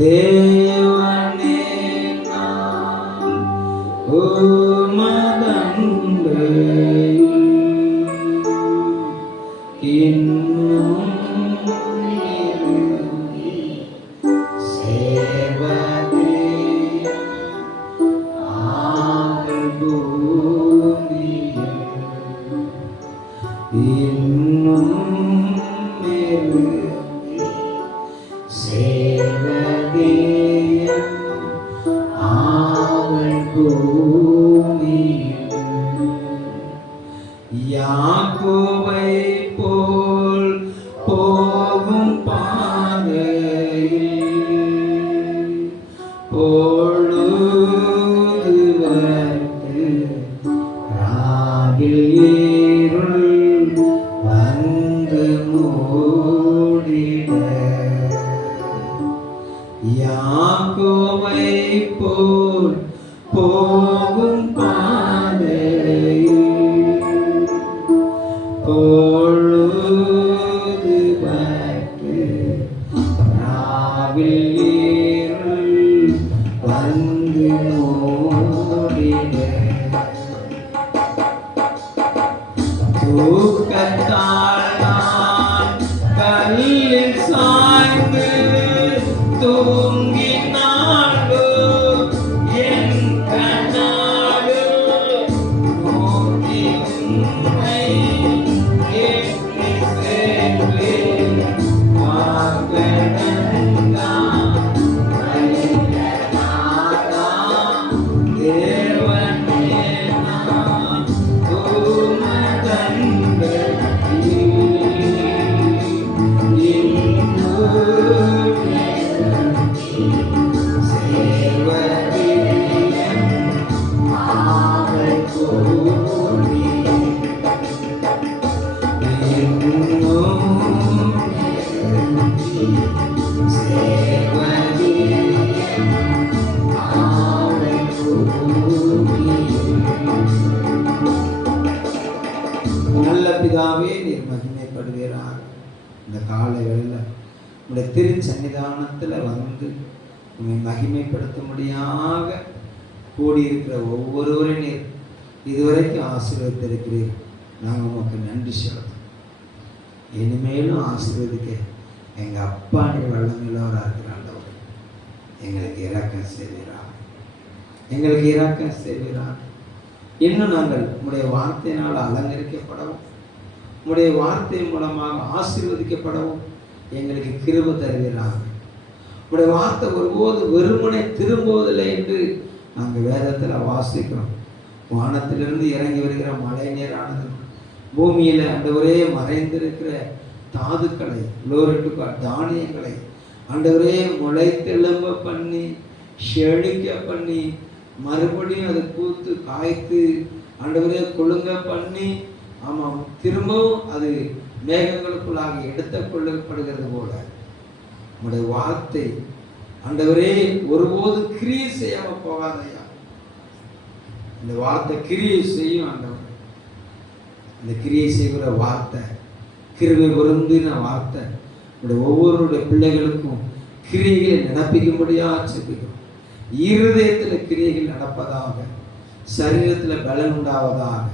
தேவனே நான் உமதன்பை இன்னும் சேவதே ஆங்கள் பூமியில் இன்னும் சேவதே ஆங்கள் பூமியில் யாக்கோபை போல் போகும் பாதையில் பொழுது வந்து ராகில் இருள் வந்து மூடிட யாக்கோபை போல் போகும் பாதையில் பொழுது வந்து ராவில் இருள் வந்து மூடிட தூக்கத்தால் நான் கல்லில் சாய்ந்து தூங்கினாலோ என் கண்ணாடு நோக்கி உன்னை ஏற்றி சேர்ப்பேன். வாகனந்தா வழிநடனாதா தேவனே நான் உமதன்பை நல்ல பிதாவே நீர் மகிமைப்படுவீராக. இந்த காலை வேளையில உடைய திருச்சன்னிதானத்துல வந்து உண்மை மகிமைப்படுத்தும்படியாக கூடியிருக்கிற ஒவ்வொருவரையும் நீர் இதுவரைக்கும் ஆசீர்வதித்திருக்கிறீர். நாங்கள் உமக்கு நன்றி செலுத்தோம். இனிமேலும் ஆசீர்வதிக்க எங்கள் அப்பா நீ வல்லமையுள்ளவராக இருக்கிறாண்டவர். எங்களுக்கு இரக்கம் செய்வீராக, எங்களுக்கு இரக்கம் செய்வீராக. இன்னும் நாங்கள் உம்முடைய வார்த்தையினால் அலங்கரிக்கப்படவும் உம்முடைய வார்த்தை மூலமாக ஆசீர்வதிக்கப்படவும் எங்களுக்கு கிருபை தருவீராக. உம்முடைய வார்த்தை ஒருபோது வெறுமனே திரும்புவதில்லை என்று நாங்கள் வேதத்தில் வாசிக்கிறோம். வானத்திலிருந்து இறங்கி வருகிற மழை நீரானது பூமியில் ஆண்டவரே மறைந்திருக்கிற தாதுக்களை தானியங்களை ஆண்டவரே முளைத்தெழும்ப பண்ணி செழிக்க பண்ணி மறுபடியும் அது பூத்து காய்த்து ஆண்டவரே கொழுங்க பண்ணி ஆமாம் திரும்பவும் அது மேகங்களுக்குள்ளாக எடுத்துக் கொள்ளப்படுகிறது போல உம்முடைய வார்த்தை ஆண்டவரே ஒருபோது கிரியை செய்யாம போகாதையா. இந்த வார்த்தை கிரியை செய்யும் ஆண்டவர். இந்த கிரியை செய்கிற வார்த்தை கிருபை பொருந்தின வார்த்தை ஒவ்வொருடைய பிள்ளைகளுக்கும் கிரியைகளை நடப்பிக்கும்படியாக செபிக்கிறோம். இருதயத்தில் கிரியைகள் நடப்பதாக, சரீரத்தில் பலன் உண்டாவதாக.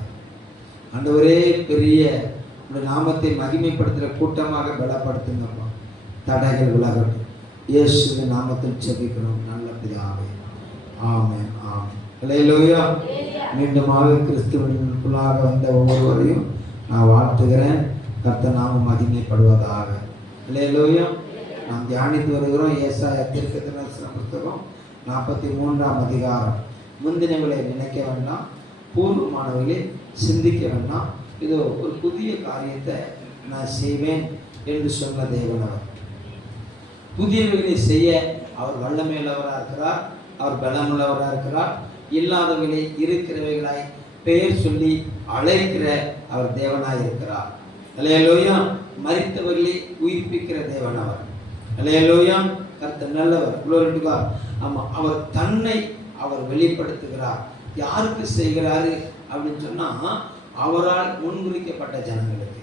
ஆண்டவரே பெரிய நாமத்தை மகிமைப்படுத்துகிற கூட்டமாக பலப்படுத்துங்கப்பா. தடைகள் விலகட்டும். இயேசுவின் நாமத்தில் செபிக்கிறோம் நல்ல பிதாவே. ஆமென் ஆமென். அல்லேலூயா. மீண்டுமாக கிறிஸ்துவினுக்குள்ளாக வந்த ஒவ்வொருவரையும் நான் வாழ்த்துகிறேன். கர்த்தர் நாமம் மகிமைப்படுவதாக. அல்லேலூயா. நாம் தியானித்து வருகிறோம் ஏசாயா தீர்க்கதரிசன புத்தகம் 43ஆம் அதிகாரம். முந்தினவர்களை நினைக்க வேண்டாம், பூர்வமானவர்களை சிந்திக்க வேண்டாம். இதோ ஒரு புதிய காரியத்தை நான் செய்வேன் என்று சொன்ன தேவனவர். புதியவர்களை செய்ய அவர் வல்லமையுள்ளவராக இருக்கிறார், அவர் பலமுள்ளவராக இருக்கிறார். இல்லாதவர்களை இருக்கிறவைகளாய் பெயர் சொல்லி அழைக்கிற அவர் தேவனாய் இருக்கிறார். அல்லேலூயா. மரித்தவர்களை உயிர்ப்பிக்கிற தேவன் அவர். அல்லேலூயா. கர்த்தர் நல்லவர். glory to God. ஆமாம், அவர் தன்னை அவர் வெளிப்படுத்துகிறார். யாருக்கு செய்கிறாரு அப்படின்னு சொன்னால், அவரால் முன்குறிக்கப்பட்ட ஜனங்களுக்கு,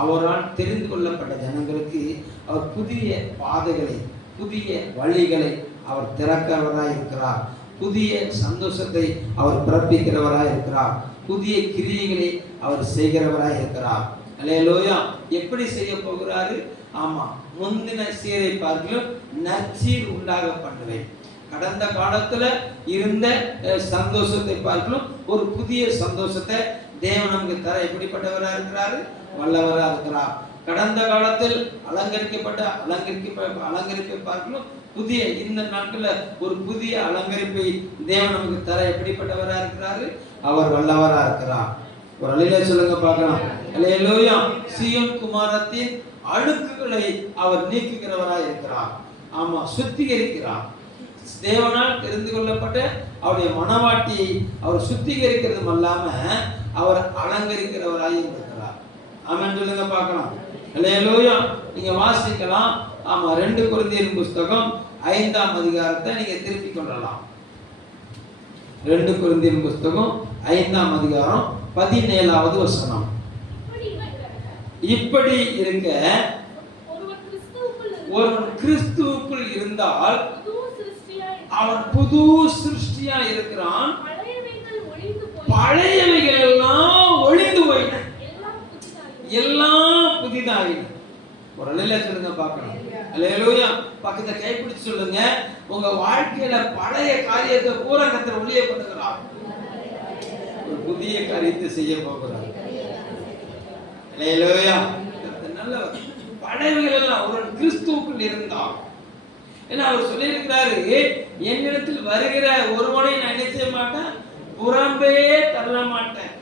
அவரால் தெரிந்து கொள்ளப்பட்ட ஜனங்களுக்கு அவர் புதிய பாதைகளை, புதிய வழிகளை அவர் திறக்கிறவராய் இருக்கிறார். புதிய சந்தோஷத்தை அவர் பிறப்பிக்கிறவராய் இருக்கிறார். புதிய கிரியைகளை அவர் செய்கிறவராய் இருக்கிறார். அல்லேலூயா. எப்படி செய்ய போகிறாரு? ஆமா, முந்தின சீரை பார்க்கிலும் நற்சீர் உண்டாக பண்ணுவேன். கடந்த காலத்துல இருந்த சந்தோஷத்தை பார்க்கிலும் ஒரு புதிய சந்தோஷத்தை தேவன் நமக்கு தர எப்படிப்பட்டவரா இருக்கிறாரு? வல்லவரா இருக்கிறார். கடந்த காலத்தில் அலங்கரிப்பை பார்க்கணும், புதிய இந்த நாட்கள்ல ஒரு புதிய அலங்கரிப்பை தேவன் நமக்கு தர எப்படிப்பட்டவரா இருக்கிறாரு? அவர் வல்லவரா இருக்கிறார். ஒரு அல்லேலூயா சொல்லுங்க பார்க்கலாம். அல்லேலூயா. சீயோன் குமாரத்தின் அழுக்குகளை அவர் நீக்குகிறவராய் இருக்கிறார். ஆமா, சுத்திகரிக்கிறார். தேவனால் தெரிந்து கொள்ளப்பட்ட அவருடைய மனவாட்டியை அவர் சுத்திகரிக்கிறதும் அல்லாம அவர் அலங்கரிக்கிறவராய் இருக்கிறார். ஆமென் சொல்லுங்க பார்க்கலாம். அல்லேலூயா. நீங்க வாசிக்கலாம். ஆமா, 2 கொரிந்தியர் புஸ்தகம் 5ஆம் அதிகாரத்தை நீங்க திருப்பிக் கொள்ளலாம். 2 கொரிந்தியர் புஸ்தகம் 5ஆம் அதிகாரம் 17வது வசனம். இப்படி இருக்க ஒருவன் கிறிஸ்துவுக்குள் இருந்தால் அவன் புது சிருஷ்டியா இருக்கிறான். பழையவைகள் எல்லாம் ஒழிந்து போயின, எல்லாம் புதிதாயின. ஒரு அல்லேலூயா சொல்லுங்க பார்க்கலாம். அல்லேலூயா. பக்கத்தை கைப்பிடிச்சு சொல்லுங்க, உங்க வாழ்க்கையில பழைய காரியத்தை பூரா கர்த்தர் ஒளிய பண்ணுகிறார். ஒரு புதிய காரியத்தை செய்ய போகிறார். அல்லேலூயா. கர்த்தர் நல்லவர். பழையவைகள் எல்லாம் ஒரு கிறிஸ்துவுக்குள் இருந்தால், ஏன்னா அவர் சொல்லி இருக்கிறாரு, என்னிடத்தில் வருகிற ஒருவனை நான் என்ன செய்ய மாட்டேன், புறம்பே தள்ள மாட்டேன்.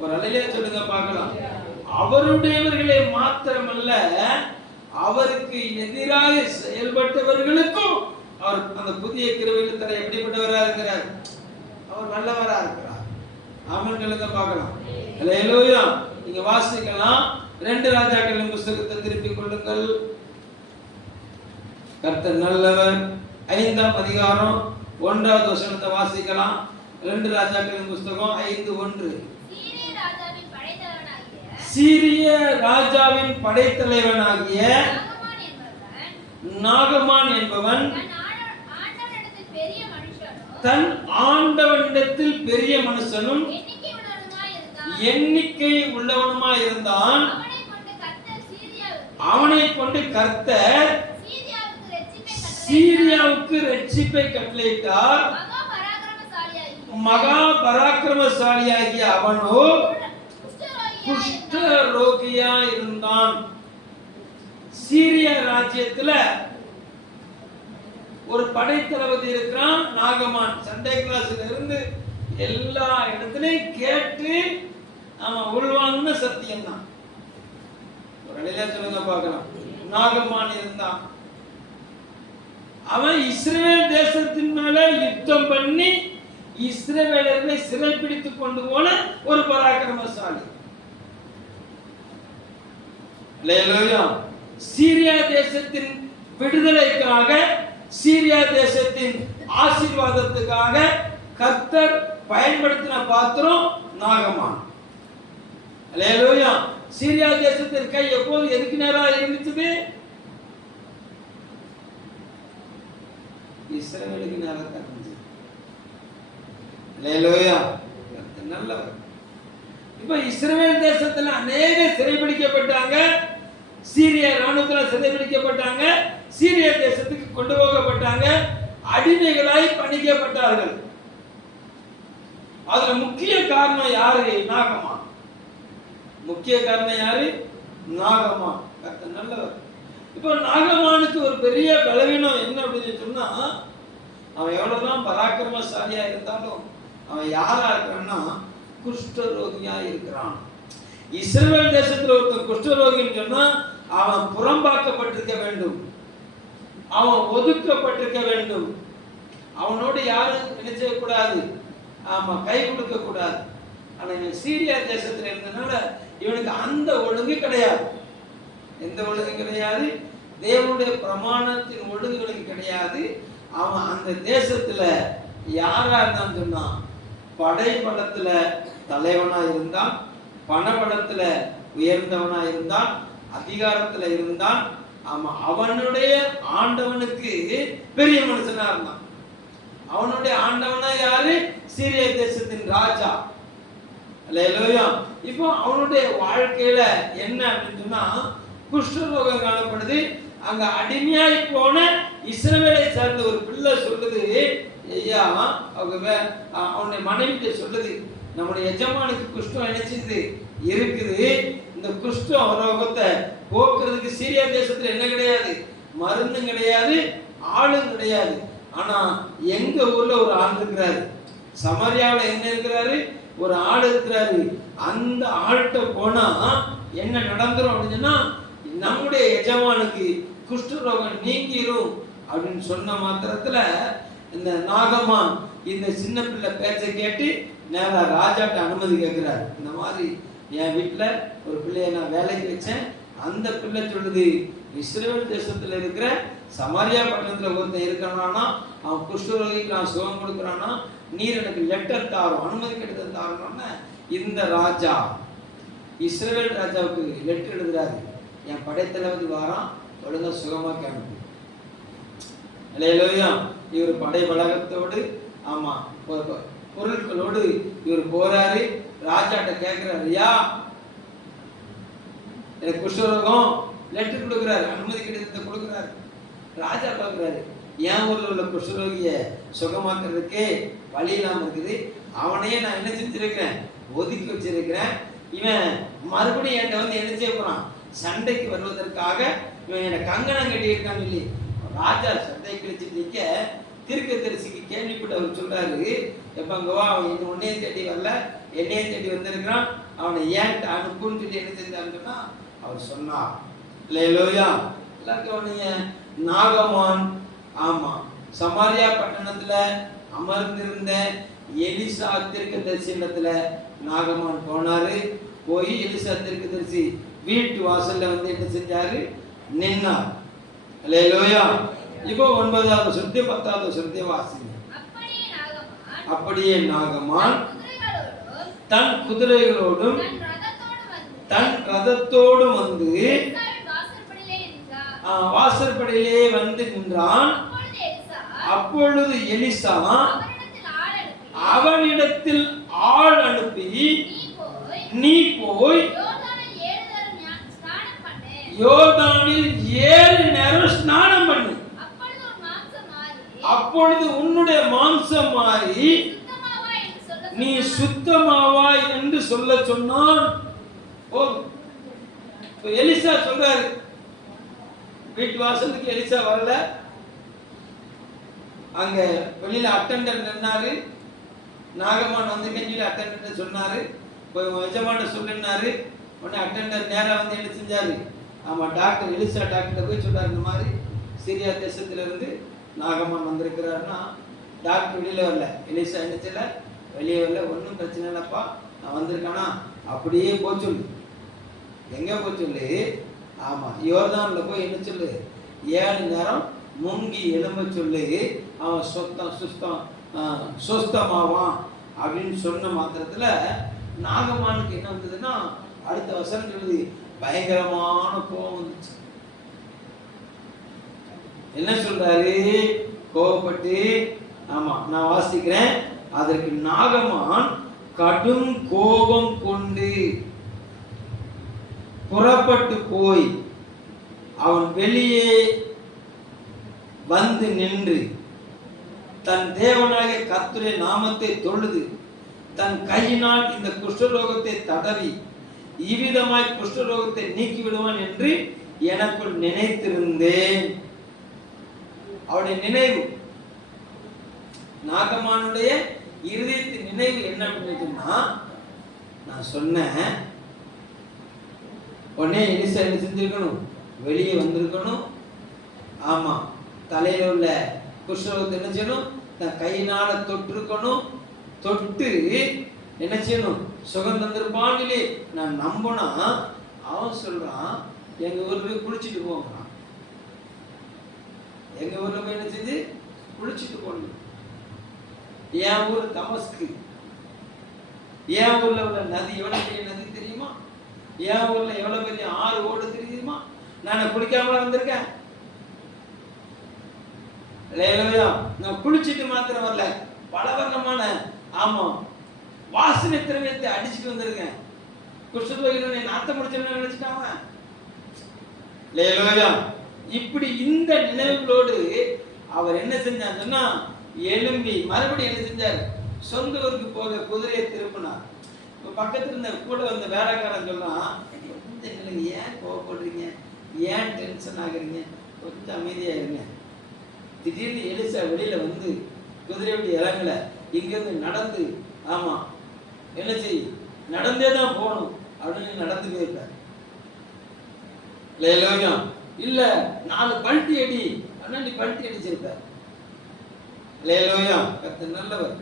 ஒரு அல்லேலூயா சொல்லுங்க பார்க்கலாம். அவருடையவர்களை மாத்திரமல்ல, அவருக்கு எதிராக செயல்பட்டவர்களுக்கும் அவர் அந்த புதிய கிருபையில் தர எப்படிப்பட்டவரா இருக்கிறார்? அவர் நல்லவரா இருக்கிறார். ஆமென் சொல்லுங்க பார்க்கலாம். அல்லேலூயா. நீங்க வாசிக்கலாம். 2 ராஜாக்களின் புத்தகத்தை திருப்பிக் கொள்ளுங்கள். கர்த்தர் நல்லவர். 5ஆம் அதிகாரம் 1வது வசனத்தை வாசிக்கலாம். 2 ராஜாக்களின் புத்தகம் 5:1. சீரிய ராஜாவின் படைத்தலைவனாகிய நாகமான் என்பவன் தன் ஆண்டவனிடத்தில் பெரிய மனுஷனும் எண்ணிக்கை உள்ளவனுமாய் இருந்தான். அவனை கொண்டு கர்த்தர் சீரியாவுக்கு ரட்சிப்பை கட்டளையிட்டார். மகா பராக்கிரமசாலியாகிய அவனோ குஷ்ட ரோகியா இருந்தான். சீரிய ராஜ்யத்துல ஒரு படைத்தளபதி இருக்கிறான், நாகமான். சண்டே கிளாஸ்ல இருந்து எல்லா இடத்துலயும் கேட்டு அவன் உள்வாங்கின சத்தியம் தான். ஒரு அல்லேலூயா சொல்லுங்க பார்க்கலாம். நாகமான் இருந்தான். அவன் இஸ்ரவேல் தேசத்தின் மேல யுத்தம் பண்ணி இஸ்ரவேலர்களை சிறைப்பிடித்து கொண்டு போன ஒரு பராக்கிரமசாலி. அல்லேலூயா. சீரியா தேசத்தின் விடுதலைக்காக, சீரியா தேசத்தின் ஆசீர்வாதத்துக்காக கர்த்தர் பயன்படுத்தின பாத்திரம் நாகமான். அல்லேலூயா. சீரியா தேசத்தின் கை எப்போது எதுக்கு நேரா இருந்துச்சு? இஸ்ரவேலுக்கு நேரா இருந்துச்சு. அல்லேலூயா. கர்த்தர் நல்லவர். இப்ப இஸ்ரவேல் தேசத்துல அநேக சிறைபிடிக்கப்பட்டாங்க. சீரிய ராணுவத்துல சிறைபிடிக்கப்பட்டாங்க. சீரிய தேசத்துக்கு கொண்டு போகப்பட்டாங்க. அடிமைகளாய் பணிக்கப்பட்டார்கள். அதுல முக்கிய காரணம் யாரு? நாகமான். முக்கிய காரணம் யாரு? நாகமான். கர்த்தர் நல்லவர். இப்போ நாகமானுக்கு ஒரு பெரிய பலவீனம் என்ன அப்படின்னு சொன்னா, அவன் எவ்வளவுதான் பராக்கிரமசாலியா இருந்தாலும் அவன் யாரா இருக்கிறான்னா குஷ்டரோகியா இருக்கிறான். இஸ்ரவேல் தேசத்துல ஒருத்தன் குஷ்டரோகின்னு சொன்னா அவன் புறம்பாக்கப்பட்டிருக்க வேண்டும், அவன் ஒதுக்கப்பட்டிருக்க வேண்டும், அவனோடு யாரும் என்ன செய்யக்கூடாது, ஆமா, கை கொடுக்க கூடாது. ஆனா இவன் சீரியா தேசத்துல இருந்தனால இவனுக்கு அந்த ஒழுங்கு கிடையாது. எந்த ஒழுங்கு கிடையாது? தேவனுடைய பிரமாணத்தின் ஒழுங்குகளுக்கு கிடையாது. அவன் அந்த தேசத்துல யாரா இருந்தான்னு சொன்னா படைபலத்துல தலைவனா இருந்தான், பணபலத்துல உயர்ந்தவனா இருந்தான், அதிகாரத்துல இருந்தான். ஆமா, அவனுடைய ஆண்டவனுக்கு பெரிய மனுஷனா இருந்தான். அவனுடைய ஆண்டவனா யாரு? சீரிய தேசத்தின் ராஜா. அல்லேலூயா. இப்போ அவனுடைய வாழ்க்கையில என்ன அப்படின்னு சொன்னா குஷ்டரோகம் காணப்படுது. அங்க அடிமையாய் போன இஸ்ரவேலை சார்ந்த ஒரு பிள்ளை சொல்லுது, ஐயா அவனுடைய மனைவிட்ட சொல்லுது, நம்முடைய எஜமானுக்கு குஷ்டம் நினைச்சது இருக்குது. இந்த குஷ்ட ரோகத்தை போக்குறதுக்கு சீரியா தேசத்துல என்ன கிடையாது, மருந்தும் கிடையாது, ஆளும் கிடையாது. ஆனா எங்க ஊர்ல ஒரு ஆள் இருக்கிறாரு, சமாரியாவில் என்ன இருக்கிறாரு, ஒரு ஆள் இருக்கிறாரு. அந்த ஆள்கிட்ட போனா என்ன நடந்துரும் அப்படின்னு சொன்னா, நம்முடைய எஜமானுக்கு குஷ்டரோகம் நீங்கிரும் அப்படின்னு சொன்ன மாத்திரத்துல இந்த நாகமான் இந்த சின்ன பிள்ளை பேச்சை கேட்டு நேரா ராஜாட்ட அனுமதி கேட்கிறாரு. இந்த மாதிரி என் வீட்டுல ஒரு பிள்ளைய நான் வேலைக்கு வச்சேன், அந்த பிள்ளை சொல்லுது இஸ்ரேல் தேசத்துல இருக்கிற சமாரியா பட்டணத்துல ஒருத்தன் இருக்கிறானா, அவன் குஷ்டரோகிக்கு நான் சுகம் கொடுக்குறானா, நீர் எனக்கு லெட்டர் தாரும், அனுமதி கடிதம் தாரணும்னு இந்த ராஜா இஸ்ரேல் ராஜாவுக்கு லெட்டர் எழுதுறாரு. என் படைத்தளபதி வாரான், ஒழுங்கா சுகமாக்கி அனுப்பு. அல்லேலூயா. இவர் படை பலகத்தோடு ஆமா பொருட்களோடு இவர் போறாரு. ராஜாட்ட கேட்கிறாரு, ஐயா எனக்கு குஷ்டரோகம், லெட்டர் கொடுக்குறாரு, அனுமதி கடிதத்தை கொடுக்குறாரு. ராஜா பார்க்குறாரு, என் ஊர்ல உள்ள குஷ்டரோகிய சுகமாக்குறதுக்கே வழி இல்லாம இருக்குது, அவனையே நான் என்ன செஞ்சிருக்கிறேன், ஒதுக்கி வச்சிருக்கிறேன். இவன் மறுபடியும் என்கிட்ட வந்து என்ன செய்ய போறான், சண்டைக்கு வருவதற்காக இவன் என்னை கங்கணம் கட்டியிருக்கான்னு சொல்லி ராஜா சண்டை கழிச்சு நிற்க தீர்க்கதரிசிக்கு கேள்விப்பட்டு அவர் சொல்றாரு, எப்பங்கவா அவன் இன்னும் உன்னையே தேடி வரல, என்னையே தேடி வந்திருக்கிறான், அவனை ஏன்ட்டு அனுப்புன்னு சொல்லி என்ன செஞ்சான்னு சொன்னா அவர் சொன்னார். அல்லேலூயா. எல்லாருக்கும் நாகமான் ஆமா சமாரியா பட்டணத்துல அமர்ந்திருந்த எலிசா தீர்க்கதரிசி இடத்துல நாகமான் போனாரு. போய் எலிசா தீர்க்கதரிசி வீட்டு வாசல்ல வந்து என்ன செஞ்சாரு, நின்னார். அல்லேலூயா. இப்போ 9வது சுருதி 10வது சுருதி வாசிங்க. அப்படியே நாகமான் தன் குதிரைகளோடும் தன் ரதத்தோடும் வந்து வாசற்படியிலே வந்து நின்றான். அப்பொழுது எலிசா அவனிடத்தில் ஆள் அனுப்பி, நீ போய் யோர்தானில் 7 நேரம் ஸ்நானம் பண்ணு, அப்பொழுது உன்னுடைய மாம்சம் மாறி நீ சுத்தமாவாய் என்று சொல்ல சொன்னான். எலிசா சொல்றாரு, வீட்டு வாசலுக்கு எலிசா வரல, அங்க வெளியில அட்டெண்டர் நின்னாரு. நாகமான் வந்து கெஞ்சில அட்டெண்டர் சொன்னாரு, போய் எஜமான சொல்லினாரு. உடனே அட்டெண்டர் நேரா வந்து என்ன செஞ்சாரு, ஆமா டாக்டர் எலிசா டாக்டர் போய் சொல்றாரு, இந்த மாதிரி சிரியா தேசத்துல இருந்து நாகமான் வந்திருக்கிறாருன்னா. டாக்டர் வெளியில வரல, எலிசா என்ன செய்யல, வெளியே வரல, ஒன்றும் பிரச்சனை இல்லப்பா, நான் வந்திருக்கானா, அப்படியே போய் சொல்லு. எங்க போய் சொல்லு, ஆமா யோர்தான்ல போய் என்ன சொல்லு, 7 நேரம் முங்கி எலும்ப சொல்லு, அவன் சுஸ்தமாவான் அப்படின்னு சொன்ன மாத்திரத்துல நாகமானுக்கு என்ன வந்ததுன்னா, அடுத்த வசனம் சொல்லுது, பயங்கரமான கோபம் வந்துச்சு. என்ன சொல்றாரு, கோபப்பட்டு, ஆமா நான் வாசிக்கிறேன், அதற்கு நாகமான் கடும் கோபம் கொண்டு புறப்பட்டு போய் அவன் வெளியே வந்து நின்று தன் தேவனாகிய கர்த்தருடைய நாமத்தை தொழுது தன் கையினால் இந்த குஷ்டரோகத்தை தடவி இவ்விதமாய் குஷ்டரோகத்தை நீக்கி விடுவான் என்று எனக்குள் நினைத்திருந்தேன். அவருடைய நினைவு, நாகமானுடைய இருதயத்தின் நினைவு என்ன அப்படின்னா, நான் சொன்னேன் உடனே எலிசா என்ன செஞ்சிருக்கணும், வெளியே வந்திருக்கணும். ஆமா தலையில உள்ள குஷ்டரோகத்தை என்ன செய்யணும், தன் கையினால தொட்டிருக்கணும். தொட்டு என்ன செய்யணும், சுகம் தந்திருப்பான்லே நான் நம்பினா. அவன் சொல்றான், எங்க ஊர்ல போய் குளிச்சுட்டு போகிறான். எங்க ஊர்ல போய் என்ன செஞ்சு குளிச்சுட்டு போகணும். என் ஊர் தமஸ்கு, என் ஊர்ல உள்ள நதி எவ்வளவு பெரிய நதி தெரியுமா, என் ஊர்ல எவ்வளவு பெரிய ஆறு ஓடு தெரியுமா, நான் குளிக்காமல வந்திருக்கேன். நான் குளிச்சுட்டு மாத்திரம் வரல, பலவர்ணமான ஆமா வாசனை திரவியத்தை அடிச்சுட்டு வந்திருக்கேன். குஷ்டரோகிகளை நாத்தம் முடிச்சவன நினைச்சிட்டாங்க. இப்படி இந்த நினைவுகளோடு அவர் என்ன செஞ்சாருன்னா எழும்பி மறுபடியும் என்ன செஞ்சார், சொந்த ஊருக்கு போக குதிரையை திருப்பினார். இப்போ பக்கத்துல இருந்த கூட வந்த வேலைக்காரன் சொல்றான், இந்த நிலைமை ஏன் கோவப்படுறீங்க, ஏன் டென்ஷன் ஆகுறீங்க, கொஞ்சம் அமைதியா இருங்க. திடீர்னு எலிசா வெளியில வந்து குதிரையுடைய இறங்கல, இங்கிருந்து நடந்து ஆமா என்ன செய் நடந்தே தான் போகணும் அப்படின்னு நடந்து போயிருப்பார். இல்ல 4 பல்ட்டி அடி அப்படின்னா நீ பல்ட்டி அடிச்சிருப்பார். கர்த்தர் நல்லவர்.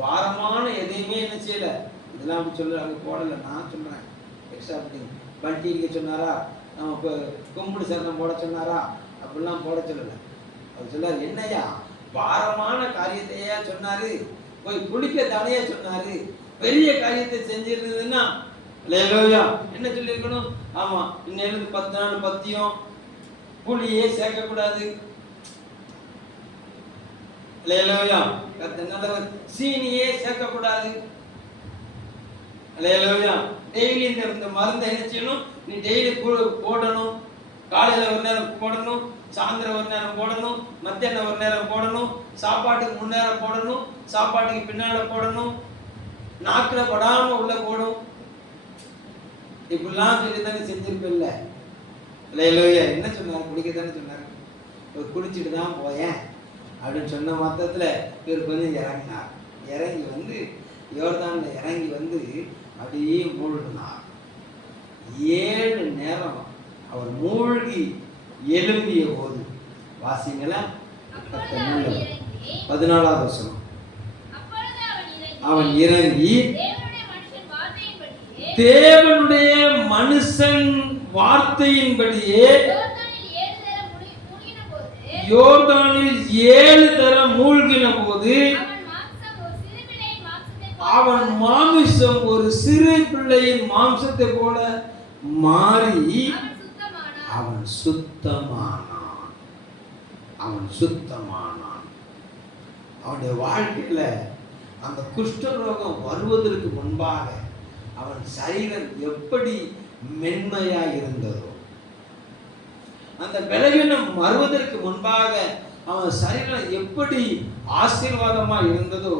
பாரமான எதையுமே என்ன செய்யல, இதெல்லாம் அப்படி சொல்றாங்க போடல. நான் சொல்றேன் எக்ஸ்ட்ரா பல்ட்டி அடிக்க சொன்னாரா, நம்ம கும்பிடு சரணம் போட சொன்னாரா, அப்படிலாம் போட சொல்லல. அவர் சொல்லாரு, என்னையா பாரமான காரியத்தையா சொன்னாரு, போய் குளிக்க தானையா சொன்னாரு, பெரிய காரியத்தை செஞ்சிருந்ததுன்னா என்ன சொல்லியிருக்கணும், ஆமா இன்னும் 10 நாள் பத்தியம் புளியே சேர்க்கக்கூடாது, சீனியே சேர்க்கக்கூடாது, டெய்லி இந்த மருந்தை என்ன செய்யணும், நீ டெய்லி போடணும். காலையில ஒரு நேரம் போடணும், சாயந்தரம் ஒரு நேரம் போடணும், மத்தியானம் ஒரு நேரம் போடணும், சாப்பாட்டுக்கு முன்னேரம் போடணும், சாப்பாட்டுக்கு பின்னால போடணும், நாக்குல படாம உள்ள போடும். இப்படிலாம் சொல்லி தானே செஞ்சிருப்பில்ல. என்ன சொன்னாரு, குளிக்கத்தானே சொன்னாரு. குளிச்சுட்டு தான் போயேன் அப்படின்னு சொன்ன மொத்தத்துல இவர் கொஞ்சம் இறங்கினார். இறங்கி வந்து யோர்தான்ல இறங்கி வந்து அப்படியே மூழ்கினார். 7 நேரம் அவர் மூழ்கி எழும்பிய போது வாசிங்களா 14வது வசனம், அவன் இறங்கி தேவனுடைய மனுஷன் வார்த்தையின்படியே யோர்தானில் 7 தரம் மூழ்கின போது அவன் மாமிசம் ஒரு சிறு பிள்ளையின் மாம்சத்தை போல மாறி அவன் சுத்தமானான். அவனுடைய வாழ்க்கையில அந்த குஷ்டரோகம் வருவதற்கு முன்பாக அவன் சரீரம் எப்படி மென்மையா இருந்ததோ, அந்த பலவீனம் வருவதற்கு முன்பாக அவன் சரீரம் எப்படி ஆசீர்வாதமா இருந்ததோ,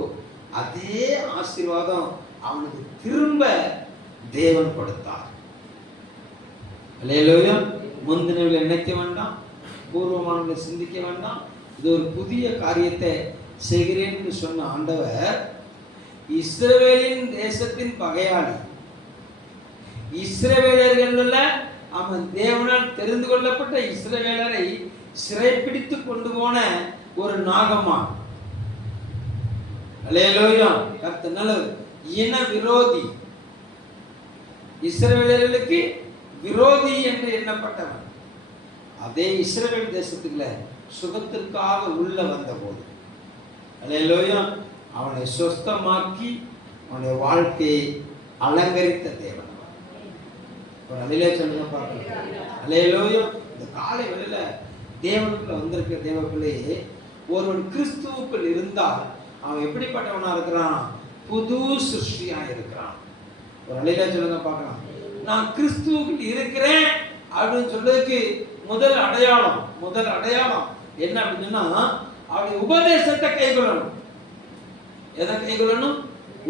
அதே ஆசீர்வாதம் அவனுக்கு திரும்ப தேவன் கொடுத்தார். முந்தினவில் நினைக்க வேண்டாம், பூர்வமானவர்களை சிந்திக்க வேண்டாம். இது ஒரு புதிய காரியத்தை செய்கிறேன் என்று சொன்ன ஆண்டவர் இஸ்ரவேலின் தேசத்தின் பகையாளி, இஸ்ரவேலர்கள் அவன் தேவனால் தெரிந்து கொள்ளப்பட்ட இஸ்ரவேலரை சிறைப்பிடித்து கொண்டு போன ஒரு நாகமான். கர்த்தர் நல்லவர். இன விரோதி, இஸ்ரவேலர்களுக்கு விரோதி என்று எண்ணப்பட்டவன். அதே இஸ்ரவேல் தேசத்துக்குள்ள சுகத்திற்காக உள்ள வந்த போது அவனை சொஸ்தமாக்கி அவனுடைய வாழ்க்கையை அலங்கரித்த தேவன். ஒரு அலையிலே சொல்லுங்க பார்க்கலாம். இந்த காலை வேளையில தேவனுக்குள்ள வந்திருக்கிற தேவர்களே, ஒருவன் கிறிஸ்துவுக்குள் இருந்தால் அவன் எப்படிப்பட்டவனா இருக்கிறான், புது சிருஷ்டியா இருக்கிறான். ஒரு அலையிலே சொல்லுங்க பார்க்கலாம். நான் கிறிஸ்துவுக்குள் இருக்கிறேன் அப்படின்னு சொல்றதுக்கு முதல் அடையாளம் என்ன அப்படின்னா, அவருடைய உபதேசத்தை கைக்கொள்ளணும். எதை கைக்கொள்ளணும்?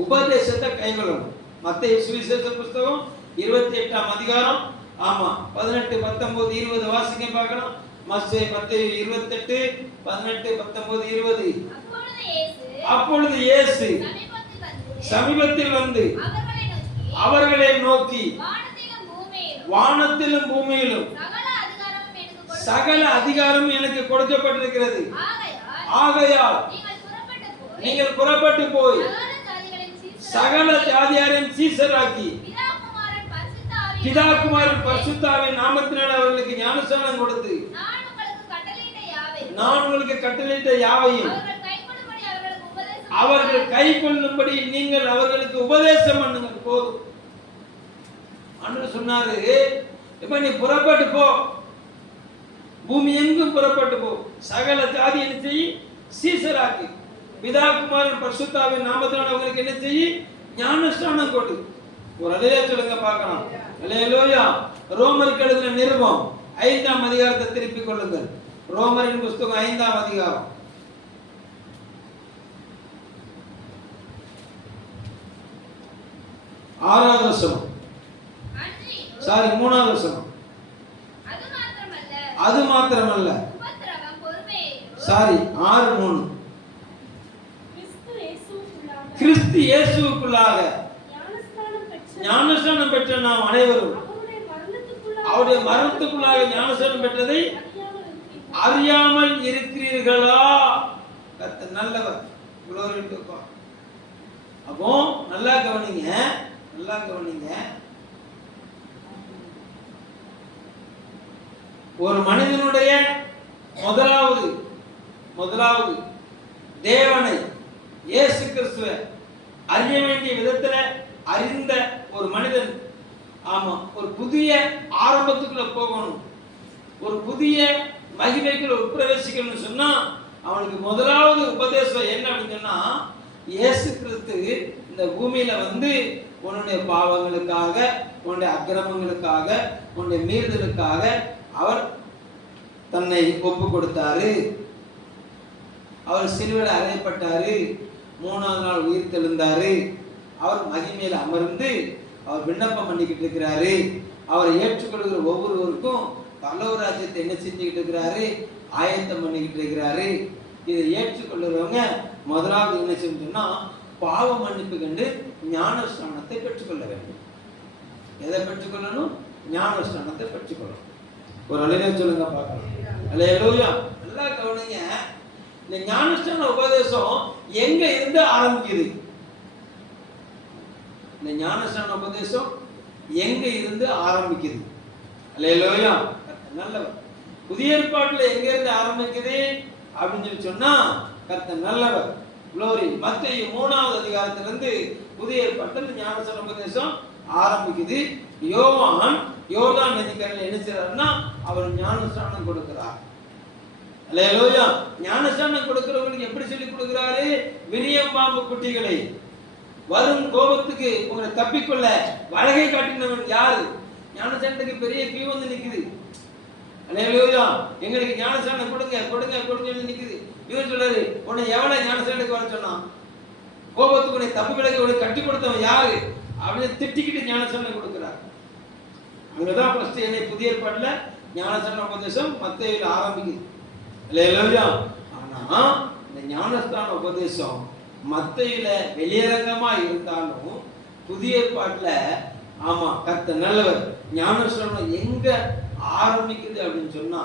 உபதேசத்தை கைக்கொள்ளணும். மத்தேயு சுவிசேஷ புஸ்தகம் 28ஆம் அதிகாரம் 18, 19, 20 வாசிங்க பார்க்கலாம். மத்தேயு 28, 18, 19, 20. அப்பொழுது இயேசு சமீபத்தில் வந்து அவர்களை நோக்கி, வானத்திலும் பூமியிலும் சகல அதிகாரம் எனக்கு கொடுக்கப்பட்டிருக்கிறது. ஆகையால் நீங்கள் புறப்பட்டு போய் சகல ஜாதியாரையும் சீசராக்கி பிதா குமாரன் பரிசுத்தாவின் நாமத்தினால் அவர்களுக்கு ஞானஸ்நானம் கொடுத்து நான் உங்களுக்கு கட்டளையிட்ட யாவையும் அவர்கள் கை கொள்ளும்படி நீங்கள் அவர்களுக்கு உபதேசம் பண்ணுங்க. போதும். அன்று சொன்னாரு, இப்ப நீ புறப்பட்டு போ, பூமி எங்கும் புறப்பட்டு போ, சகல ஜாதி என்ன செய்யி, சீசராக்கி, பிதா குமாரன் பரிசுத்தாவின் நாமத்தினால் அவங்களுக்கு என்ன செய்யி, ஞானஸ்நானம் கொடு. ஒரு அல்லேலூயா சொல்லுங்க பார்க்கலாம். அல்லேலூயா. ரோமருக்கு எழுதின நிருபம் 5ஆம் அதிகாரத்தை திருப்பிக் கொள்ளுங்கள். ரோமரின் புஸ்தகம் 5ஆம் அதிகாரம் 6வது வசனம், சாரி 3வது வசனம். அது மாத்திரமல்ல, சாரி 6:3, கிறிஸ்து இயேசுவுக்குள்ளாக ஞானஸ்நானம் பெற்ற நாம் அனைவரும் அவருடைய மரணத்துக்குள்ளாக ஞானஸ்நானம் பெற்றதை அறியாமல் இருக்கிறீர்களா? கர்த்தர் நல்லவர். glory to God. அப்போ நல்லா கவனிங்க, நல்லா கவனிங்க. ஒரு மனிதனுடைய முதலாவது தேவனை இயேசு கிறிஸ்துவை அறிய வேண்டிய விதத்துல அறிந்த ஒரு மனிதன், ஆமா, ஒரு புதிய ஆரம்பத்துக்குள்ள போகணும், ஒரு புதிய மகிமைக்குள்ள உட்பிரவேசிக்கணும்னு சொன்னா அவனுக்கு முதலாவது உபதேசம் என்ன அப்படின்னு சொன்னா, இயேசு கிறிஸ்து இந்த பூமியில வந்து உன்னுடைய பாவங்களுக்காக, உன்னுடைய அக்கிரமங்களுக்காக, உன்னுடைய மீறுதலுக்காக அவர் தன்னை ஒப்பு கொடுத்தாரு. அவர் சிலுவையில் அறையப்பட்டாரு, 3ஆவது நாள் உயிர் தெழுந்தாரு. அவர் மகிமையில அமர்ந்து அவர் விண்ணப்பம் பண்ணிக்கிட்டு இருக்கிறாரு. அவரை ஏற்றுக்கொள்கிற ஒவ்வொருவருக்கும் பரலோக ராஜ்யத்தை என்ன செஞ்சுக்கிட்டு இருக்கிறாரு, ஆயத்தம் பண்ணிக்கிட்டு இருக்கிறாரு. இதை ஏற்றுக்கொள்ளுறவங்க முதலாவது என்ன செஞ்சோம்னா பாவ மன்னிப்பு கண்டு ஞானஸ்நானத்தை பெற்றுக்கொள்ள வேண்டும். எதை பெற்றுக்கொள்ளணும்? ஞானஸ்நானத்தை பெற்றுக்கொள்ளணும். ஒரு அல்லேலூயா சொல்லுங்க பார்க்கலாம். அல்லேலூயா. நல்லா கவனிங்க. இந்த ஞானஸ்நான உபதேசம் எங்க இருந்து ஆரம்பிக்குது? இந்த ஞானஸ்நான உபதேசம் எங்க இருந்து ஆரம்பிக்குது? அல்லேலூயா. நல்லவர். புதிய ஏற்பாட்டுல எங்க இருந்து ஆரம்பிக்குது அப்படின்னு சொல்லி சொன்னா கர்த்தர் நல்லவர். glory. மத்தேயு 3ஆவது அதிகாரத்திலிருந்து புதிய ஏற்பாட்டில் ஞானஸ்நான உபதேசம் ஆரம்பிக்குது. யோர்தான் நதிக்கரையில் என்ன செய்றாருன்னா அவர் ஞானஸ்நானம் கொடுக்கிறார். அல்லேலூயா. ஞானஸ்நானம் கொடுக்கிறவங்களுக்கு எப்படி சொல்லி கொடுக்கிறாரு? விரியன் பாம்பு குட்டிகளை வரும் கோபத்துக்கு உங்களை தப்பிக்கொள்ள வலகை காட்டினவன் யாரு? ஞானஸ்நானத்துக்கு பெரிய கியூ வந்து நிக்குது. அல்லேலூயா. எங்களுக்கு ஞானஸ்நானம் கொடுங்க கொடுங்க கொடுங்கன்னு நிக்குது. இவர் சொல்றாரு, உன்னை எவனை ஞானஸ்நானத்துக்கு வர சொன்னான்? கோபத்துக்கு உன்னை தப்பு விலகி உனக்கு கட்டி கொடுத்தவன் யாரு அப்படின்னு திட்டிக்கிட்டு ஞானஸ்நானம் கொடுக்கிறார். அங்கதான் ஃபர்ஸ்ட் என்னை புதிய ஏற்பாட்டுல ஞானஸ்நான உபதேசம் மத்தேயுல ஆரம்பிக்குது. அல்லேலூயா. ஆனா இந்த ஞானஸ்நான உபதேசம் மத்தேயுல வெளியரங்கமா இருந்தாலும் புதிய ஏற்பாட்டுல, ஆமா, கர்த்தர் நல்லவர். ஞானஸ்நானம் எங்க ஆரம்பிக்குது அப்படின்னு சொன்னா,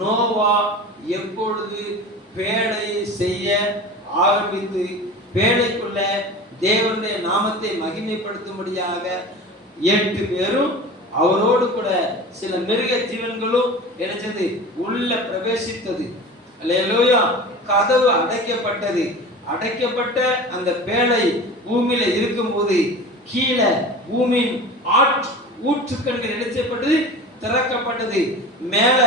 நோவா எப்பொழுது பேழை செய்ய ஆரம்பித்து பேழைக்குள்ள தேவனுடைய நாமத்தை மகிமைப்படுத்தும்படியாக 8 பேரும் அவரோடு கூட சில மிருக ஜீவன்களும் நினைச்சது உள்ள பிரவேசித்தது. அல்லேலூயா. கதவு அடைக்கப்பட்டது. அடைக்கப்பட்ட அந்த பேழை பூமியில இருக்கும்போது கீழே பூமியின் ஊற்றுக்கண்கள் இணைச்சப்பட்டது, திறக்கப்பட்டது. மேல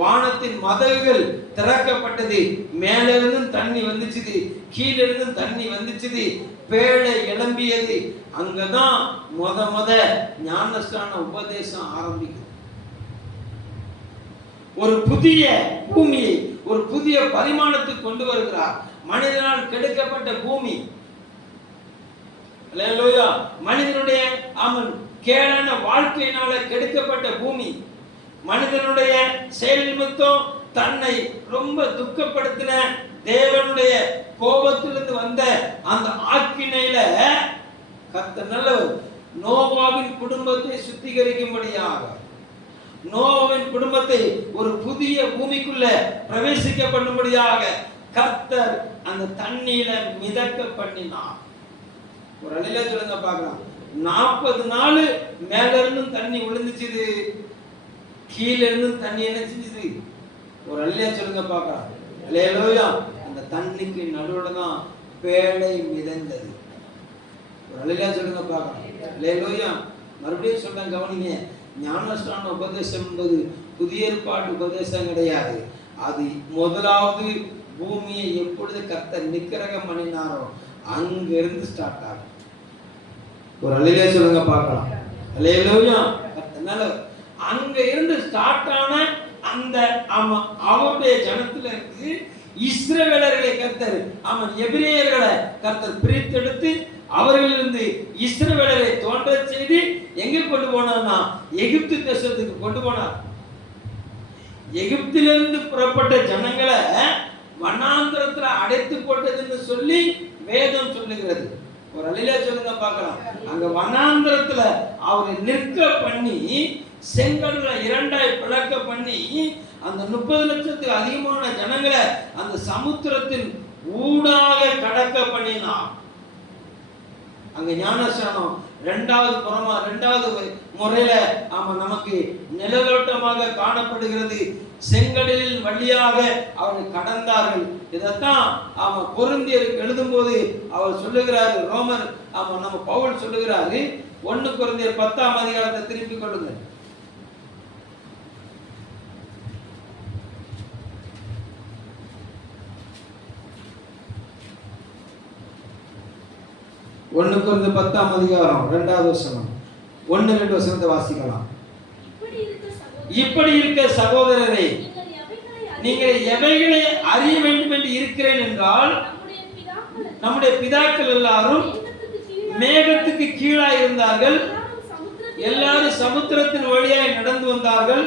வானத்தின் மதகுகள் திறக்கப்பட்டது. மேல இருந்தும் தண்ணி வந்துச்சுது, கீழே இருந்தும் தண்ணி வந்துச்சுது. பேழை எழும்பியது. அங்கதான் முத ஞானஸ்நான உபதேசம் ஆரம்பிக்குது. ஒரு புதிய பூமியை, ஒரு புதிய பரிமாணத்துக்கு கொண்டு வருகிறார். மனிதனால் கெடுக்கப்பட்ட பூமி, அல்லேலூயா, மனிதனுடைய கேடான வாழ்க்கையினால கெடுக்கப்பட்ட பூமி, மனிதனுடைய செயல் நிமித்தம் தன்னை ரொம்ப துக்கப்படுத்தின தேவனுடைய கோபத்திலிருந்து வந்த அந்த ஆக்கினையில கர்த்தர் நல்லவர். நோவாவின் குடும்பத்தை சுத்திகரிக்கும்படியாக, நோவாவின் குடும்பத்தை ஒரு புதிய பூமிக்குள்ள பிரவேசிக்க பண்ணும்படியாக கர்த்தர் அந்த தண்ணீர மிதக்க பண்ணினார். ஒரு அழில சொல்லுங்க பார்க்கலாம். 40 நாள் மேல இருந்தும் தண்ணி விழுந்துச்சுது, கீழே இருந்தும் தண்ணி என்ன செஞ்சுது? ஒரு அழில சொல்லுங்க பார்க்கலாம். அல்லேலூயா. அந்த தண்ணிக்கு நடுவுல தான் பேழை மிதந்தது. ஒரு அழில சொல்லுங்க பார்க்கலாம். அல்லேலூயா. மறுபடியும் சொல்றேன், கவனிங்க. ஞானஸ்நான உபதேசம் என்பது புதிய ஏற்பாட்டு உபதேசம் கிடையாது. அது முதலாவது பூமியை எப்பொழுது கர்த்தர் நிக்கிரகம் பண்ணினாரோ அங்கிருந்து ஸ்டார்ட் ஆகும். ஒரு அல்லேலூயா சொல்லுங்க பார்க்கலாம். அல்லேலூயா. கர்த்தனால அங்க இருந்து ஸ்டார்ட் ஆன அந்த அவருடைய ஜனத்துல இருந்து இஸ்ரவேலர்களை கர்த்தர் எபிரேயர்களை கர்த்தர் பிரித்தெடுத்து அவர்களிலிருந்து இஸ்ரவேலரை தோன்ற செய்து எங்க கொண்டு போனார்னா எகிப்து தேசத்துக்கு கொண்டு போனார். எகிப்திலிருந்து புறப்பட்ட ஜனங்களை வனாந்திரத்துல அடைத்து போட்டதுன்னு சொல்லி வேதம் சொல்லுகிறது. ஒரு அல்லேலூயா சொல்லுங்க பார்க்கலாம். அங்க வனாந்திரத்துல அவரை நிற்க பண்ணி செங்கடல இரண்டாய் பிளக்க பண்ணி அந்த 30 லட்சத்துக்கு அதிகமான ஜனங்களை அந்த சமுத்திரத்தின் ஊடாக கடக்க பண்ணினார். அங்க ஞானஸ்நானம் இரண்டாவது முறையில நமக்கு நிழலோட்டமாக காணப்படுகிறது. செங்கடலின் வழியாக அவர்கள் கடந்தார்கள். இதைத்தான் கொரிந்தியருக்கு எழுதும் போது அவர் சொல்லுகிறாரு, ரோமர் நம்ம பவுல் சொல்லுகிறாரு, 1 கொரிந்தியர் 10ஆம் அதிகாரத்தை திருப்பிக் கொள்ளுங்கள். 1 கொரிந்தியர் 10ஆம் அதிகாரம் 2வது வசனம் 1-2 வசனத்தை வாசிக்கலாம். இப்படி இருக்க சகோதரரே, நீங்கள் எவைகளை அறிய வேண்டும் என்று இருக்கிறேன் என்றால், நம்முடைய பிதாக்கள் எல்லாரும் மேகத்துக்கு கீழாய் இருந்தார்கள், எல்லாரும் சமுத்திரத்தின் வழியாய் நடந்து வந்தார்கள்,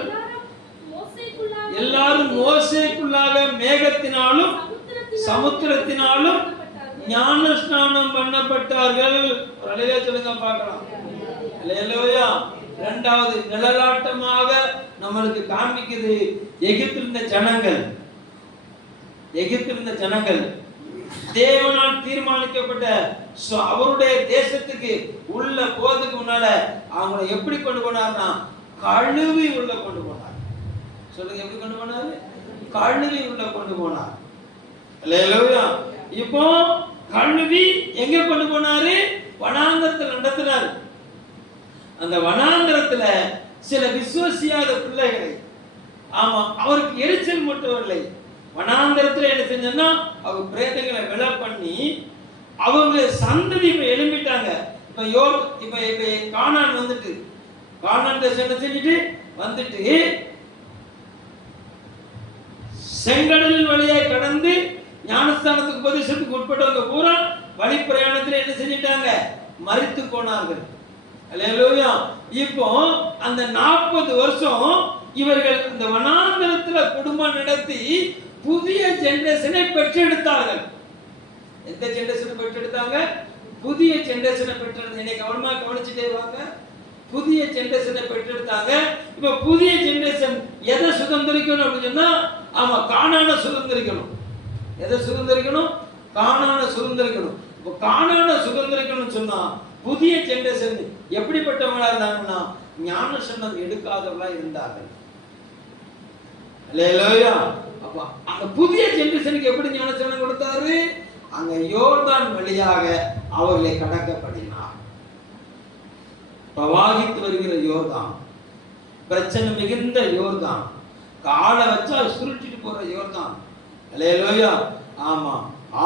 எல்லாரும் மோசேக்குள்ளாக மேகத்தினாலும் சமுத்திரத்தினாலும் ஞான ஸ்நானம் பண்ணப்பட்டார்கள். அல்லேலூயா சொல்லுங்க பார்க்கலாம். அல்லேலூயா. இரண்டாவது நிழலாட்டமாக நம்மளுக்கு காண்பிக்குது எகிப்திலிருந்த ஜனங்கள் தேவனால் தீர்மானிக்கப்பட்ட அவருடைய தேசத்துக்கு உள்ள போறதுக்கு முன்னால அவங்களை எப்படி கொண்டு போனார்னா கழுவி உள்ள கொண்டு போனார். சொல்லுங்க, எப்படி கொண்டு போனாரு? கழுவி உள்ள கொண்டு போனார். அல்லேலூயா. இப்போ கழுவி எங்க கொண்டு போனாரு? வனாந்தரத்தில் நடத்தினார். அந்த வனாந்தரத்துல சில விசுவாசியாத பிள்ளைகளை அவருக்கு எரிச்சல் மட்டுமில்லை, வனாந்தரத்துல என்ன செஞ்சா அவர் பிரேதங்களை விழ பண்ணி அவங்களுடைய சந்ததி இப்ப எழும்பிட்டாங்க. இப்ப கானான் வந்துட்டு கானான் தேசம் செஞ்சுட்டு வந்துட்டு செங்கடலின் வழியாய் கடந்து ஞானஸ்தானத்துக்கு உபதேசத்துக்கு உட்பட்டவங்க பூரா வழி பிரயாணத்தில் என்ன செஞ்சிட்டாங்க? மரித்து போனார்கள். அல்லேலூயா. இப்போ அந்த 40 வருஷம் இவர்கள் அந்த வனாந்தரத்துல குடும்பம் நடத்தி புதிய ஜெனரேஷனை பெற்றெடுத்தார்கள். எந்த ஜெனரேஷனை பெற்றெடுத்தாங்க? புதிய ஜெனரேஷனை பெற்றெடுத்தாங்க. என்னை கவனமா கவனிச்சுட்டே வாங்க. புதிய ஜெனரேஷனை பெற்றெடுத்தாங்க. இப்ப புதிய ஜெனரேஷன் எதை சுதந்திரிக்கணும் அப்படின்னு சொன்னா கானான சுதந்திரிக்கணும். எதை சுதந்திரிக்கணும்? கானான சுதந்திரிக்கணும். இப்போ கானான சுதந்திரிக்கணும்னு சொன்னா புதிய ஜெனரேஷன் எப்படிப்பட்டவங்களா இருந்தாங்கன்னா ஞானஸ்நானம் எடுக்காதவங்களா இருந்தார்கள். அல்லேலூயா. அப்ப அந்த புதிய ஜெனரேஷனுக்கு எப்படி ஞானஸ்நானம் கொடுத்தாரு? அங்க யோர்தான் வழியாக அவர்களை கடக்க பண்ணினார். பிரவாகித்து வருகிற யோர்தான், பிரச்சனை மிகுந்த யோர்தான், காலை வச்சா சுருட்டிட்டு போற யோர்தான். அல்லேலூயா. ஆமா,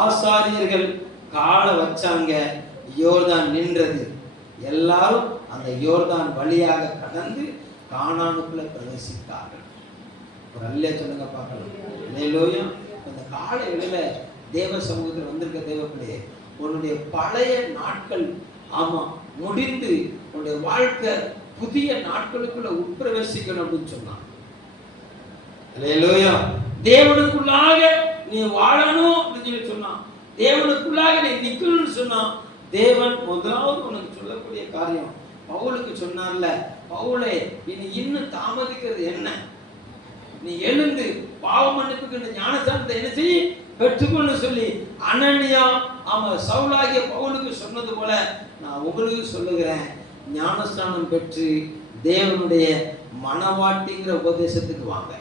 ஆசாரியர்கள் காலை வச்சாங்க, யோர்தான் நின்றது. எல்லாரும் அந்த யோர்தான் வழியாக கடந்து கானானுக்குள்ள பிரவேசித்தார்கள். ஒரு அல்லேலூயா சொல்லுங்க பார்க்கலாம். அல்லேலூயா. அந்த காலையில தேவ சமூகத்தில் வந்திருக்க தேவப்பிள்ளையே, உன்னுடைய பழைய நாட்கள் முடிந்து உன்னுடைய வாழ்க்கை புதிய நாட்களுக்குள்ள உட்பிரவேசிக்கணும் அப்படின்னு சொன்னான். அல்லேலூயா. தேவனுக்குள்ளாக நீ வாழணும் அப்படின்னு சொல்லி சொன்னான். தேவனுக்குள்ளாக நீ நிக்கணும்னு சொன்னான். தேவன் முதலாவது உனக்கு சொல்லக்கூடிய காரியம் பவுலுக்கு சொன்னார்ல, பவுலே இனி இன்னும் தாமதிக்கிறது என்ன? நீ எழுந்து பாவ மன்னிப்புக்கு ஞானஸ்தானத்தை என்ன செய்ய பெற்றுக்கொண்டு சொல்லி அனனியா சவுலாகிய பவுலுக்கு சொன்னது போல நான் உங்களுக்கு சொல்லுகிறேன், ஞானஸ்தானம் பெற்று தேவனுடைய மனவாட்டிங்கிற உபதேசத்துக்கு வாங்க.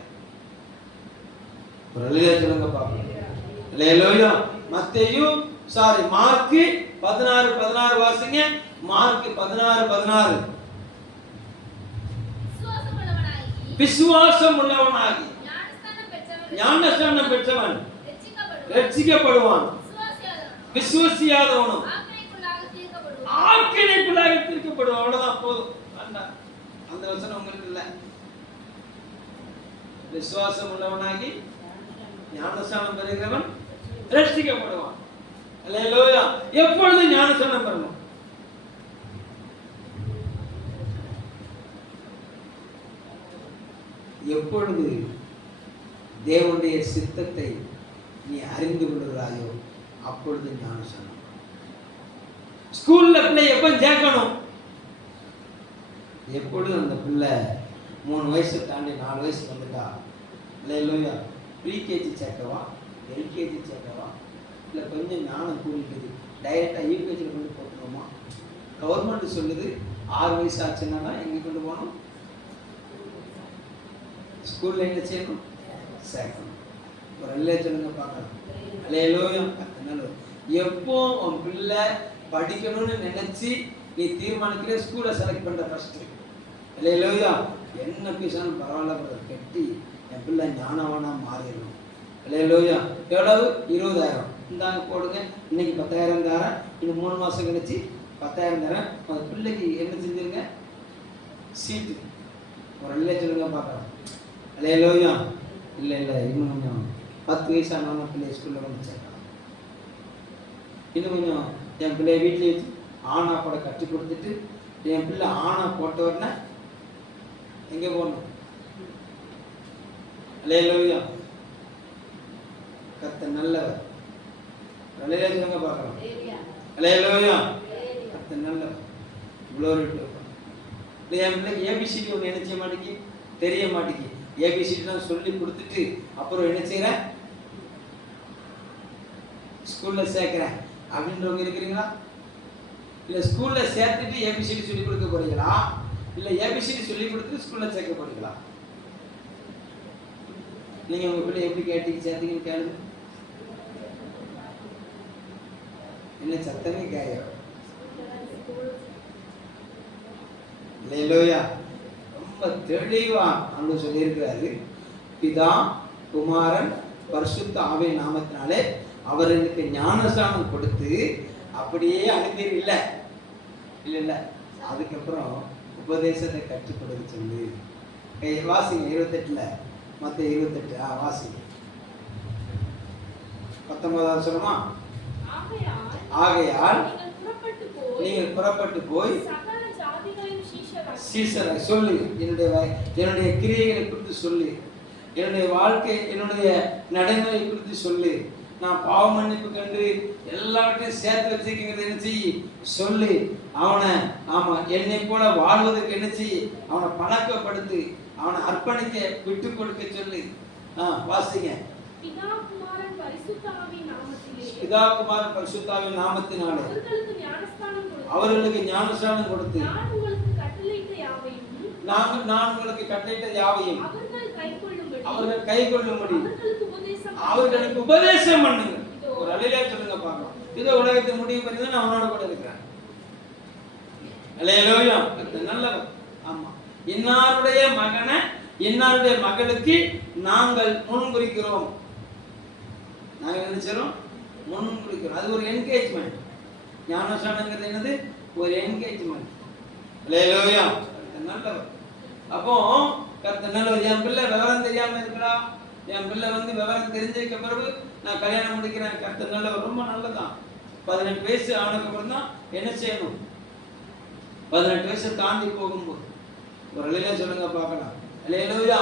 சொல்லுங்க பாப்போம். மார்க் 16:16 வாசிங்க. மார்க் 16:16. விசுவாசம் உள்ளவனாகி ஞானஸ்நானம் பெற்றவன் ரட்சிக்கப்படுவான். விசுவாசியாதவனும் ஆக்கினைக்குள்ளாக தீர்க்கப்படுவான். அவ்வளவுதான், போதும். அந்த வசனம் உங்களுக்கு இல்ல. விசுவாசம் உள்ளவனாகி ஞானஸ்நானம் பெறுகிறவன் ரட்சிக்கப்படுவான். அல்லேலூயா. எப்பொழுது ஞானஸ்நானம் பெறணும்? எப்பொழுது தேவனுடைய சித்தத்தை நீ அறிந்து கொள்கிறாயோ அப்பொழுது ஞானஸ்நானம். ஸ்கூல்ல பிள்ளை எப்ப சேர்க்கணும்? எப்பொழுது அந்த பிள்ளை 3 வயசு தாண்டி 4 வயசு வந்துட்டா, அல்லேலூயா, ப்ரீகேஜி சேர்க்கவா, எல்கேஜி சேர்க்கவா, இல்லை கொஞ்சம் ஞானம் கூடிட்டது டைரெக்டாக யூகேஜியில் கொண்டு போட்டுருவோமா? கவர்மெண்ட் சொல்லுது 6 வயசு ஆச்சுன்னா தான் எங்கே கொண்டு போகணும்? ஸ்கூலில் என்ன செய்யணும்? சேர்க்கணும். ஒரு அல்லே சொல்லுங்க பார்க்கலாம். அல்லேலூயா. எப்போ உன் பிள்ளை படிக்கணும்னு நினைச்சு நீ தீர்மானிக்கிற ஸ்கூலை செலக்ட் பண்ற ஃபர்ஸ்ட். அல்லேலூயா. என்ன பீஸாலும் பரவாயில்ல, கட்டி என் பிள்ளை ஞானவானா மாறிடணும். அல்லேலூயா. எவ்வளவு? 20,000 இந்தாங்க போடுங்க. இன்னைக்கு 10,000 தரேன், இன்னும் 3 மாசம் கழிச்சு 10,000 தரேன். அந்த பிள்ளைக்கு என்ன செஞ்சிருங்க? சீட்டு. ஒரு அல்லே சொல்லுங்க பார்க்கலாம். அல்லேலூயா. இல்லை இன்னும் கொஞ்சம் 10 வயசான பிள்ளை ஸ்கூலில் வந்து சேர்க்கலாம். இன்னும் கொஞ்சம் என் பிள்ளைய வீட்டிலே வச்சு ஆனா போட கற்றுக் கொடுத்துட்டு என் பிள்ளை ஆனா போட்ட உடனே எங்கே போகணும்? அல்லேலூயா. கர்த்தர் நல்லவர். அல்லேலூயா சொல்லுங்க பார்க்கலாம். அல்லேலூயா. கர்த்தர் நல்லவர். Glory to God. என் பிள்ளைக்கு ஏபிசிடி ஒன்று என்ன செய்ய மாட்டேங்கி, தெரிய மாட்டேங்கி. ஏபிசிடிலாம் சொல்லி கொடுத்துட்டு அப்புறம் என்ன செய்கிறேன்? ஸ்கூலில் சேர்க்குறேன் அப்படின்றவங்க இருக்கிறீங்களா? இல்லை ஸ்கூலில் சேர்த்துட்டு ஏபிசிடி சொல்லி கொடுக்க போறீங்களா? இல்லை ஏபிசிடி சொல்லி கொடுத்துட்டு ஸ்கூலில் சேர்க்க போறீங்களா? நீங்கள் உங்கள் பிள்ளை எப்படி கேட்டீங்க சேர்த்தீங்கன்னு கேளுங்க. என்ன சத்தமே கேட்க. இல்லையா? ரொம்ப தெளிவா அன்று சொல்லியிருக்கிறாரு. பிதா குமாரன் பரிசுத்த ஆவியின் நாமத்தினாலே அவர்களுக்கு ஞானஸ்நானம் கொடுத்து அப்படியே அனுப்பி இல்ல அதுக்கப்புறம் உபதேசத்தை கற்றுக் கொடுக்க சொல்லி வாசிங்க. 28 மத்த 28 வாசிங்க. 19 சொல்லுமா? ஆகையால் நீங்கள் புறப்பட்டு போய் சீசரை சொல்லு, என்னுடைய கிரியைகளை குறித்து சொல்லு, என்னுடைய வாழ்க்கை என்னுடைய நடைமுறை குறித்து சொல்லு, நான் பாவ மன்னிப்பு கண்டு எல்லாவற்றையும் சேர்த்து வச்சுக்கிறது என்ன செய்ய சொல்லு. அவனை என்னை போல வாழ்வதற்கு என்ன செய்ய அவனை பழக்கப்படுத்து, அவனை அர்ப்பணிக்க விட்டு கொடுக்க சொல்லு. வாசிங்க. பிதா குமாரன் பரிசுத்தாவின் நாமத்தினாலே அவர்களுக்கு ஞானஸ்நானம் கொடுத்து நான் உங்களுக்கு கட்டளையிட்ட யாவையும் அவர்கள் கைக்கொள்ளும்படி அவர்களுக்கு உபதேசம் பண்ணுங்க. ஒரு அல்லேலூயா சொல்லுங்க பார்க்கலாம். இதோ உலகத்தை முடிவு பண்ணி நான் அவனோட கூட இருக்கிறேன். அல்லேலூயா. நல்லவர். ஆமா. இன்னாருடைய மகனை இன்னாருடைய மகளுக்கு நாங்கள் முன்குறிக்கிறோம். நாங்கள் என்ன செய்றோம்? முன்குறிக்கிறோம். அது ஒரு என்கேஜ்மெண்ட். ஞானஸ்நானங்கிறது என்னது? ஒரு என்கேஜ்மெண்ட். அல்லேலூயா. நல்லவர். அப்போ கர்த்தர் நல்லவர். என் பிள்ளை விவரம் தெரியாம இருக்கிறா, என் பிள்ளை விவரம் தெரிஞ்சிருக்க பிறகு நான் கல்யாணம் முடிக்கிறேன். கர்த்தர் நல்லவர். ரொம்ப நல்லதான். 18 வயசு ஆனதுக்கு அப்புறம் தான் என்ன செய்யணும்? 18 வயசை தாண்டி போகும்போது ஒரு அல்லேலூயா சொல்லுங்க பார்க்கலாம். அல்லேலூயா.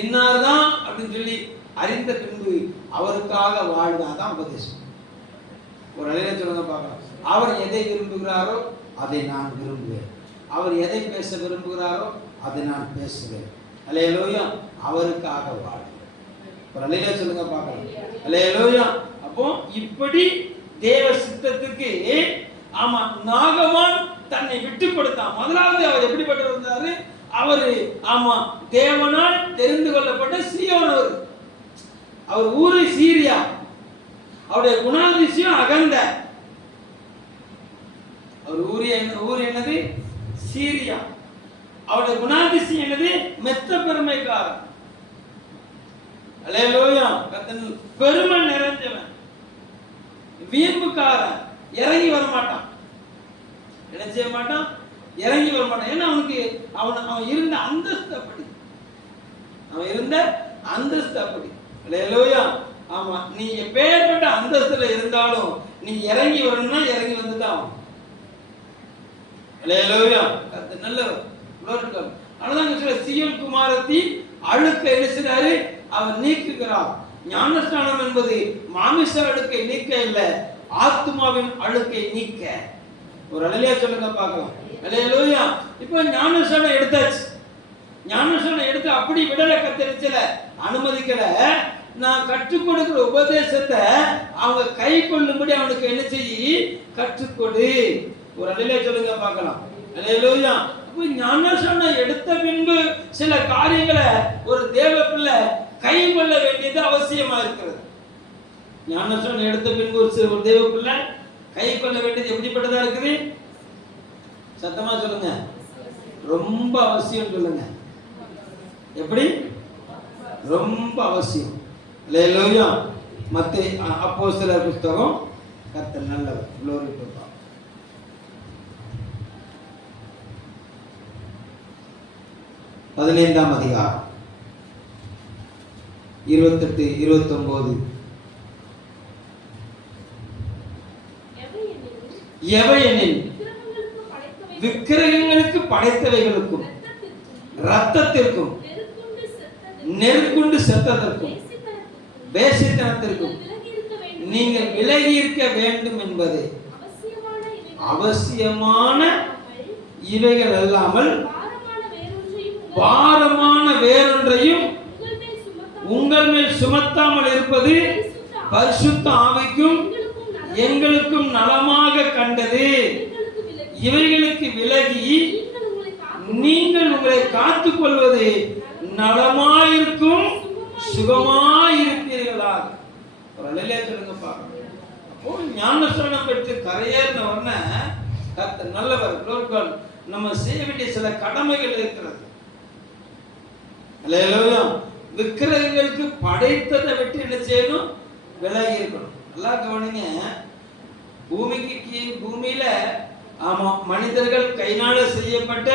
இன்னார் தான் அப்படின்னு சொல்லி அறிந்த பின்பு அவருக்காக வாழ்ந்தாதான் உபதேசம். ஒரு அல்லேலூயா சொல்லுங்க பார்க்கலாம். அவர் எதை விரும்புகிறாரோ அதை நான் விரும்புவேன். அவர் எதை பேச விரும்புகிறாரோ அதை நான் பேசுவேன். அல்லேலூயா. அவருக்காக வாழ்வேன். ஒரு அல்லேலூயா சொல்லுங்க பார்க்கலாம். அல்லேலூயா. அப்போ இப்படி தேவ சித்தத்துக்கு நாகமான் தன்னை விட்டு கொடுத்தான். முதலாவது அவர் எப்படிப்பட்டவர் இருந்தாரு? அவரு தேவனால் தெரிந்து கொள்ளப்பட்ட சீயோன். அவர் ஊரு சீரியா. அவருடைய குணாதிசயம் அகந்த. அவர் ஊர் என்னது? சீரியா. அவருடைய குணாதிசயம் என்னது? மெத்த பெருமைக்காரன். அல்லேலூயா. கர்த்தர் பெருமை நிறைஞ்சவன், வீம்புக்காரன். இறங்கி வர மாட்டான், என்ன செய்ய மாட்டான்? இறங்கி வர மாட்டான். ஏன்னா அவனுக்கு அவன் இருந்த அந்தஸ்து அப்படி, அவன் இருந்த அந்தஸ்து அப்படி. அல்லேலூயா. ஆமா, நீ எப்பேற்பட்ட அந்தஸ்துல இருந்தாலும் நீ இறங்கி வரணும்னா இறங்கி வந்துதான். அல்லேலூயா. கர்த்தர் நல்லவர். அதனால சீயோன் குமாரத்தி அழுக்கை என்ன செய்றாரு? அவர் நீக்குகிறார். ஞானஸ்நானம் என்பது மாமிச அழுக்கை நீக்க இல்ல, ஆத்மாவின் அழுக்கை நீக்க. ஒரு அல்லேலூயா சொல்லுங்க பார்க்கலாம். அல்லேலூயா. இப்போ ஞானஸ்நானம் எடுத்தாச்சு. ஞானஸ்நானம் எடுத்து அப்படி விடல, கத்தரிச்சல அனுமதிக்கல. நான் கற்றுக் கொடுக்கிற உபதேசத்தை அவங்க கை கொள்ளும்படி அவனுக்கு என்ன செய்யி? கற்றுக்கொடு. ஒரு அல்லேலூயா சொல்லுங்க பார்க்கலாம். அல்லேலூயா. ஞானஸ்நானம் எடுத்த பின்பு சில காரியங்களை ஒரு தேவ பிள்ளை கை கொள்ள வேண்டியது அவசியமா இருக்கிறது. ஞானஸ்நானம் எடுத்த பின்பு ஒரு தேவ பிள்ளை கை கொள்ள வேண்டியது எப்படிப்பட்டதா இருக்குது? சத்தமா சொல்லுங்க. ரொம்ப அவசியம் சொல்லுங்க. எப்படி? ரொம்ப அவசியம். அல்லேலூயா. மத்தேயு அப்போஸ்தலர் புத்தகம். கர்த்தர் நல்லவர். glory to God. 15ஆம் அதிகாரம் 28 29. எவையெனில் விக்கிரகங்களுக்கு படைத்தவைகளுக்கும் இரத்தத்திற்கும் நெருக்குண்டு செத்ததற்கும் வேசித்தனத்திற்கும் நீங்கள் விலகி இருக்க வேண்டும் என்பது அவசியமான இவைகள் அல்லாமல் பாரமான வேறொன்றையும் உங்கள் மேல் சுமத்தாமல் இருப்பது பரிசுத்த ஆவிக்கும் எங்களுக்கும் நலமாக கண்டது. இவைகளுக்கு விலகி நீங்கள் உங்களை காத்துக் கொள்வது நலமாயிருக்கும், சுகமாயிருப்பீர்களாக. ஒரு அல்லேலூயா சொல்லுங்க பாருங்க. அப்போ ஞானஸ்நானம் பெற்று கரையேறின உடனே கர்த்தர் நல்லவர். நம்ம செய்ய வேண்டிய சில கடமைகள் இருக்கிறது. அல்லேலூயா. விக்கிரகங்களுக்கு படைத்ததை விட்டு என்ன செய்யணும்? விலகி இருக்கணும். நல்லா கவனிங்க. பூமியில ஆமா மனிதர்கள் கைனால செய்யப்பட்ட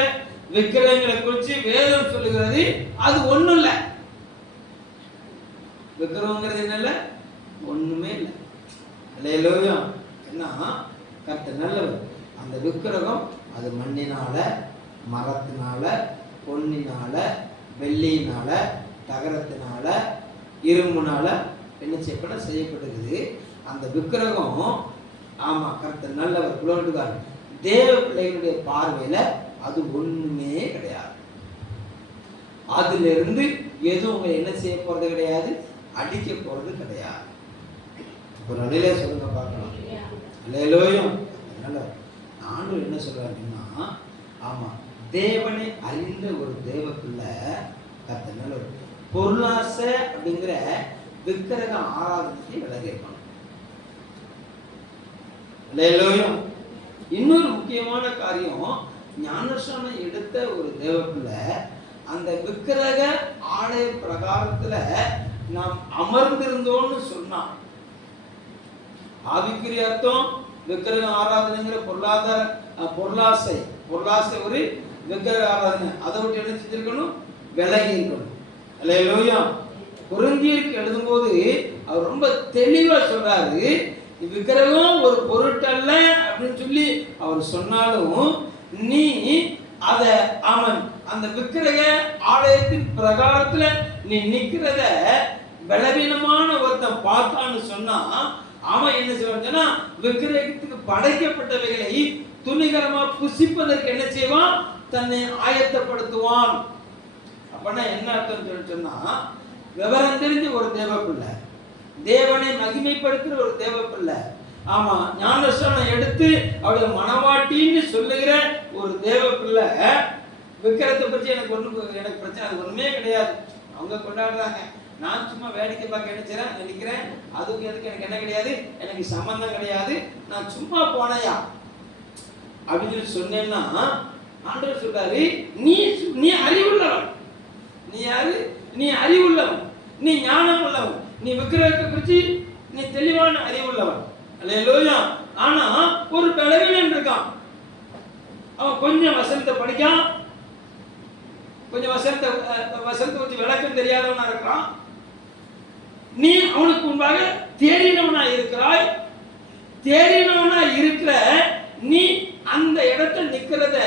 விக்கிரகங்களை குறித்து வேதம் சொல்லுகிறது. அது ஒண்ணும் இல்லை. விக்கிரகங்கிறது என்ன? இல்லை, ஒண்ணுமே இல்லை. அல்லேலூயா. என்ன? கர்த்தர் நல்லவர். அந்த விக்கிரகம் அது மண்ணினால, மரத்தினால, பொன்னினால, வெள்ளியினால, தகரத்தினால, இரும்புனால என்ன செய்யப்படுகிறது. அந்த விக்கிரகம் ஆமா கர்த்தர் நல்லவர். glory to God. தேவ பிள்ளைகளுடைய பார்வையில அது ஒண்ணுமே கிடையாது. அதுல இருந்து எதுவும் உங்களை என்ன செய்ய போறது கிடையாது, அடிக்க போறது கிடையாது. ஒரு அல்லேலூயா சொல்லுங்க பார்க்கலாம். அல்லேலூயா. அதனால நானும் என்ன சொல்றேன் அப்படின்னா, ஆமா தேவனை அறிந்த ஒரு தேவ பிள்ளை கர்த்தர் நல்லவர். பொருளாசை அப்படிங்கிற விக்கிரக ஆராதனைக்கு விலகி இருக்கணும். அல்லேலூயா. இன்னொரு முக்கியமான காரியம், ஞானஸ்நானம் எடுத்த ஒரு தேவ பிள்ளை அந்த விக்கிரக ஆலய பிரகாரத்துல நாம் அமர்ந்திருந்தோம்னு சொன்னா, ஆவிக்குரிய அர்த்தம் விக்கிரக ஆராதனைங்கிற பொருளாசை ஒரு விக்கிரக ஆராதனை. அதை விட்டு என்ன செஞ்சிருக்கணும்? விலகி இருக்கணும். அல்லேலூயா. கொரிந்தியருக்கு எழுதும்போது அவர் ரொம்ப தெளிவா சொல்றாரு, விக்கிரகம் ஒரு பொருட்டல்ல அப்படின்னு சொல்லி அவர் சொன்னாலும், நீ அத அவன் அந்த விக்கிரக ஆலயத்தின் பிரகாரத்துல நீ நிக்கிறத பலவீனமான ஒருத்தன் பார்த்தான்னு சொன்னா, அவன் என்ன செய்வான்னா விக்கிரகத்துக்கு படைக்கப்பட்டவைகளை துணிகரமா புசிப்பதற்கு என்ன செய்வான்? தன்னை ஆயத்தப்படுத்துவான். அப்படின்னா என்ன அர்த்தம் சொன்னா, விவரம் தெரிஞ்ச ஒரு தேவ பிள்ளை, தேவனை மகிமைப்படுத்துற ஒரு தேவ பிள்ளை, ஆமா ஞானஸ்நானம் எடுத்து அவருடைய மனவாட்டின்னு சொல்லுகிற ஒரு தேவ பிள்ளை, விக்கிரத்தை பற்றி எனக்கு பிரச்சனை அது ஒண்ணுமே கிடையாது. அவங்க கொண்டாடுறாங்க, நான் சும்மா வேடிக்கை பார்க்க நினைக்கிறேன். அதுக்கு எதுக்கு எனக்கு என்ன கிடையாது, எனக்கு சம்பந்தம் கிடையாது, நான் சும்மா போனையா அப்படின்னு சொன்னேன்னா ஆண்டவர் சொல்றாரு, நீ நீ அறிவுள்ளவன். நீ யாரு? நீ அறிவுள்ளவன், நீ ஞானம் உள்ளவன், நீ விக்கிரகத்தை குறித்து நீ தெளிவான அறிவுள்ளவன். அல்லேலூயா. ஆனா ஒரு பலவீனன் இருக்கான். அவன் கொஞ்சம் வசனத்தை படிக்கான், கொஞ்சம் வசனத்தை வச்சு விளக்கம் தெரியாதவனா இருக்கிறான். நீ அவனுக்கு முன்பாக தேறினவனா இருக்கிறாய். தேறினவனா இருக்கிற நீ அந்த இடத்துல நிக்கிறத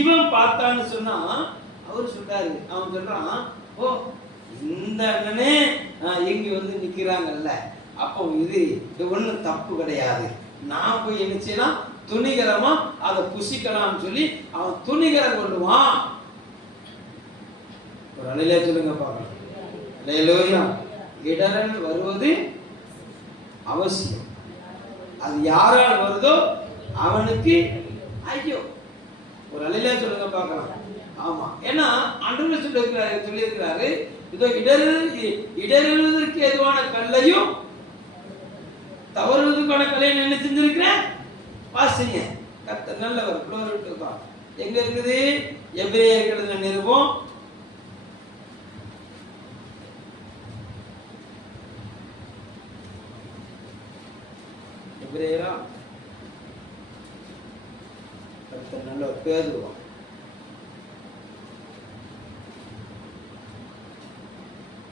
இவன் பார்த்தான்னு சொன்னா, அவர் சொல்றாரு, அவன் சொல்றான், ஓ இந்த அண்ணனே இங்க வந்து நிக்கிறாங்கல்ல, அப்போ இது ஒன்றும் தப்பு கிடையாது, நான் போய் என்ன செய்யலாம், துணிகரமா அதை புசிக்கலாம்னு சொல்லி அவன் துணிகரம் கொள்ளுவான். ஒரு அலையிலே சொல்லுங்க பார்க்கலாம். அல்லேலூயா. இடரல் வருவது அவசியம். அது யாரால் வருதோ அவனுக்கு ஐயோ. ஒரு அலையிலே சொல்லுங்க பார்க்கலாம். ஆமா, ஏன்னா ஆண்டவர் சொல்லியிருக்கிறாரு, இதோ இடறுவதற்கு ஏதுவான கல்லையும் தவறுவதற்கான கல்லையும் என்ன செஞ்சிருக்கிறேன், வாசிங்க. கர்த்தர் நல்லவர். எங்க இருக்குது? எபிரேயர்கள் நிருபம்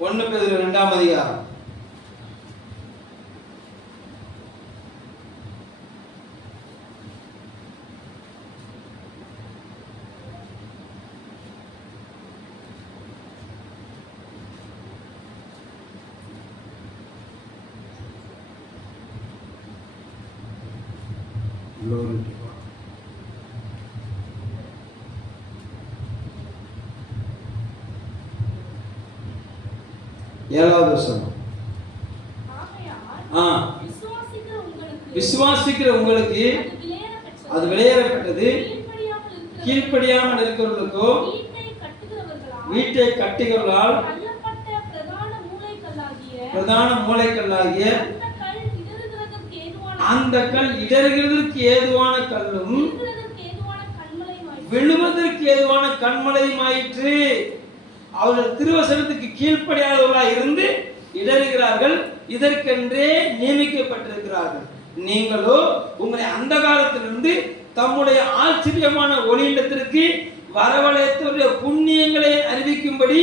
1 பேதுரு 2ஆம் அதிகாரம். ஏழாவது வசனம். விசுவாசிக்கிற உங்களுக்கு அது விலையேறப்பட்டது, கீழ்ப்படியாமல் இருக்கிறவர்களுக்கோ வீட்டை கட்டுகிறவர்களால் பிரதான மூளைக்கல்லாகிய அந்த கல் இடறுகிறதற்கு ஏதுவான கல்லும் விழுவதற்கு ஏதுவான கண்மலையுமாயிற்று. அவர்கள் திருவசனத்துக்கு கீழ்ப்படியாதவர்களாய் இருந்து இடறுகிறார்கள், இதற்கென்றே நியமிக்கப்பட்டிருக்கிறார்கள். நீங்களோ உங்களை அந்த காலத்திலிருந்து தம்முடைய ஆச்சரியமான ஒளியிடத்திற்கு வரவழைத்தவருடைய புண்ணியங்களை அறிவிக்கும்படி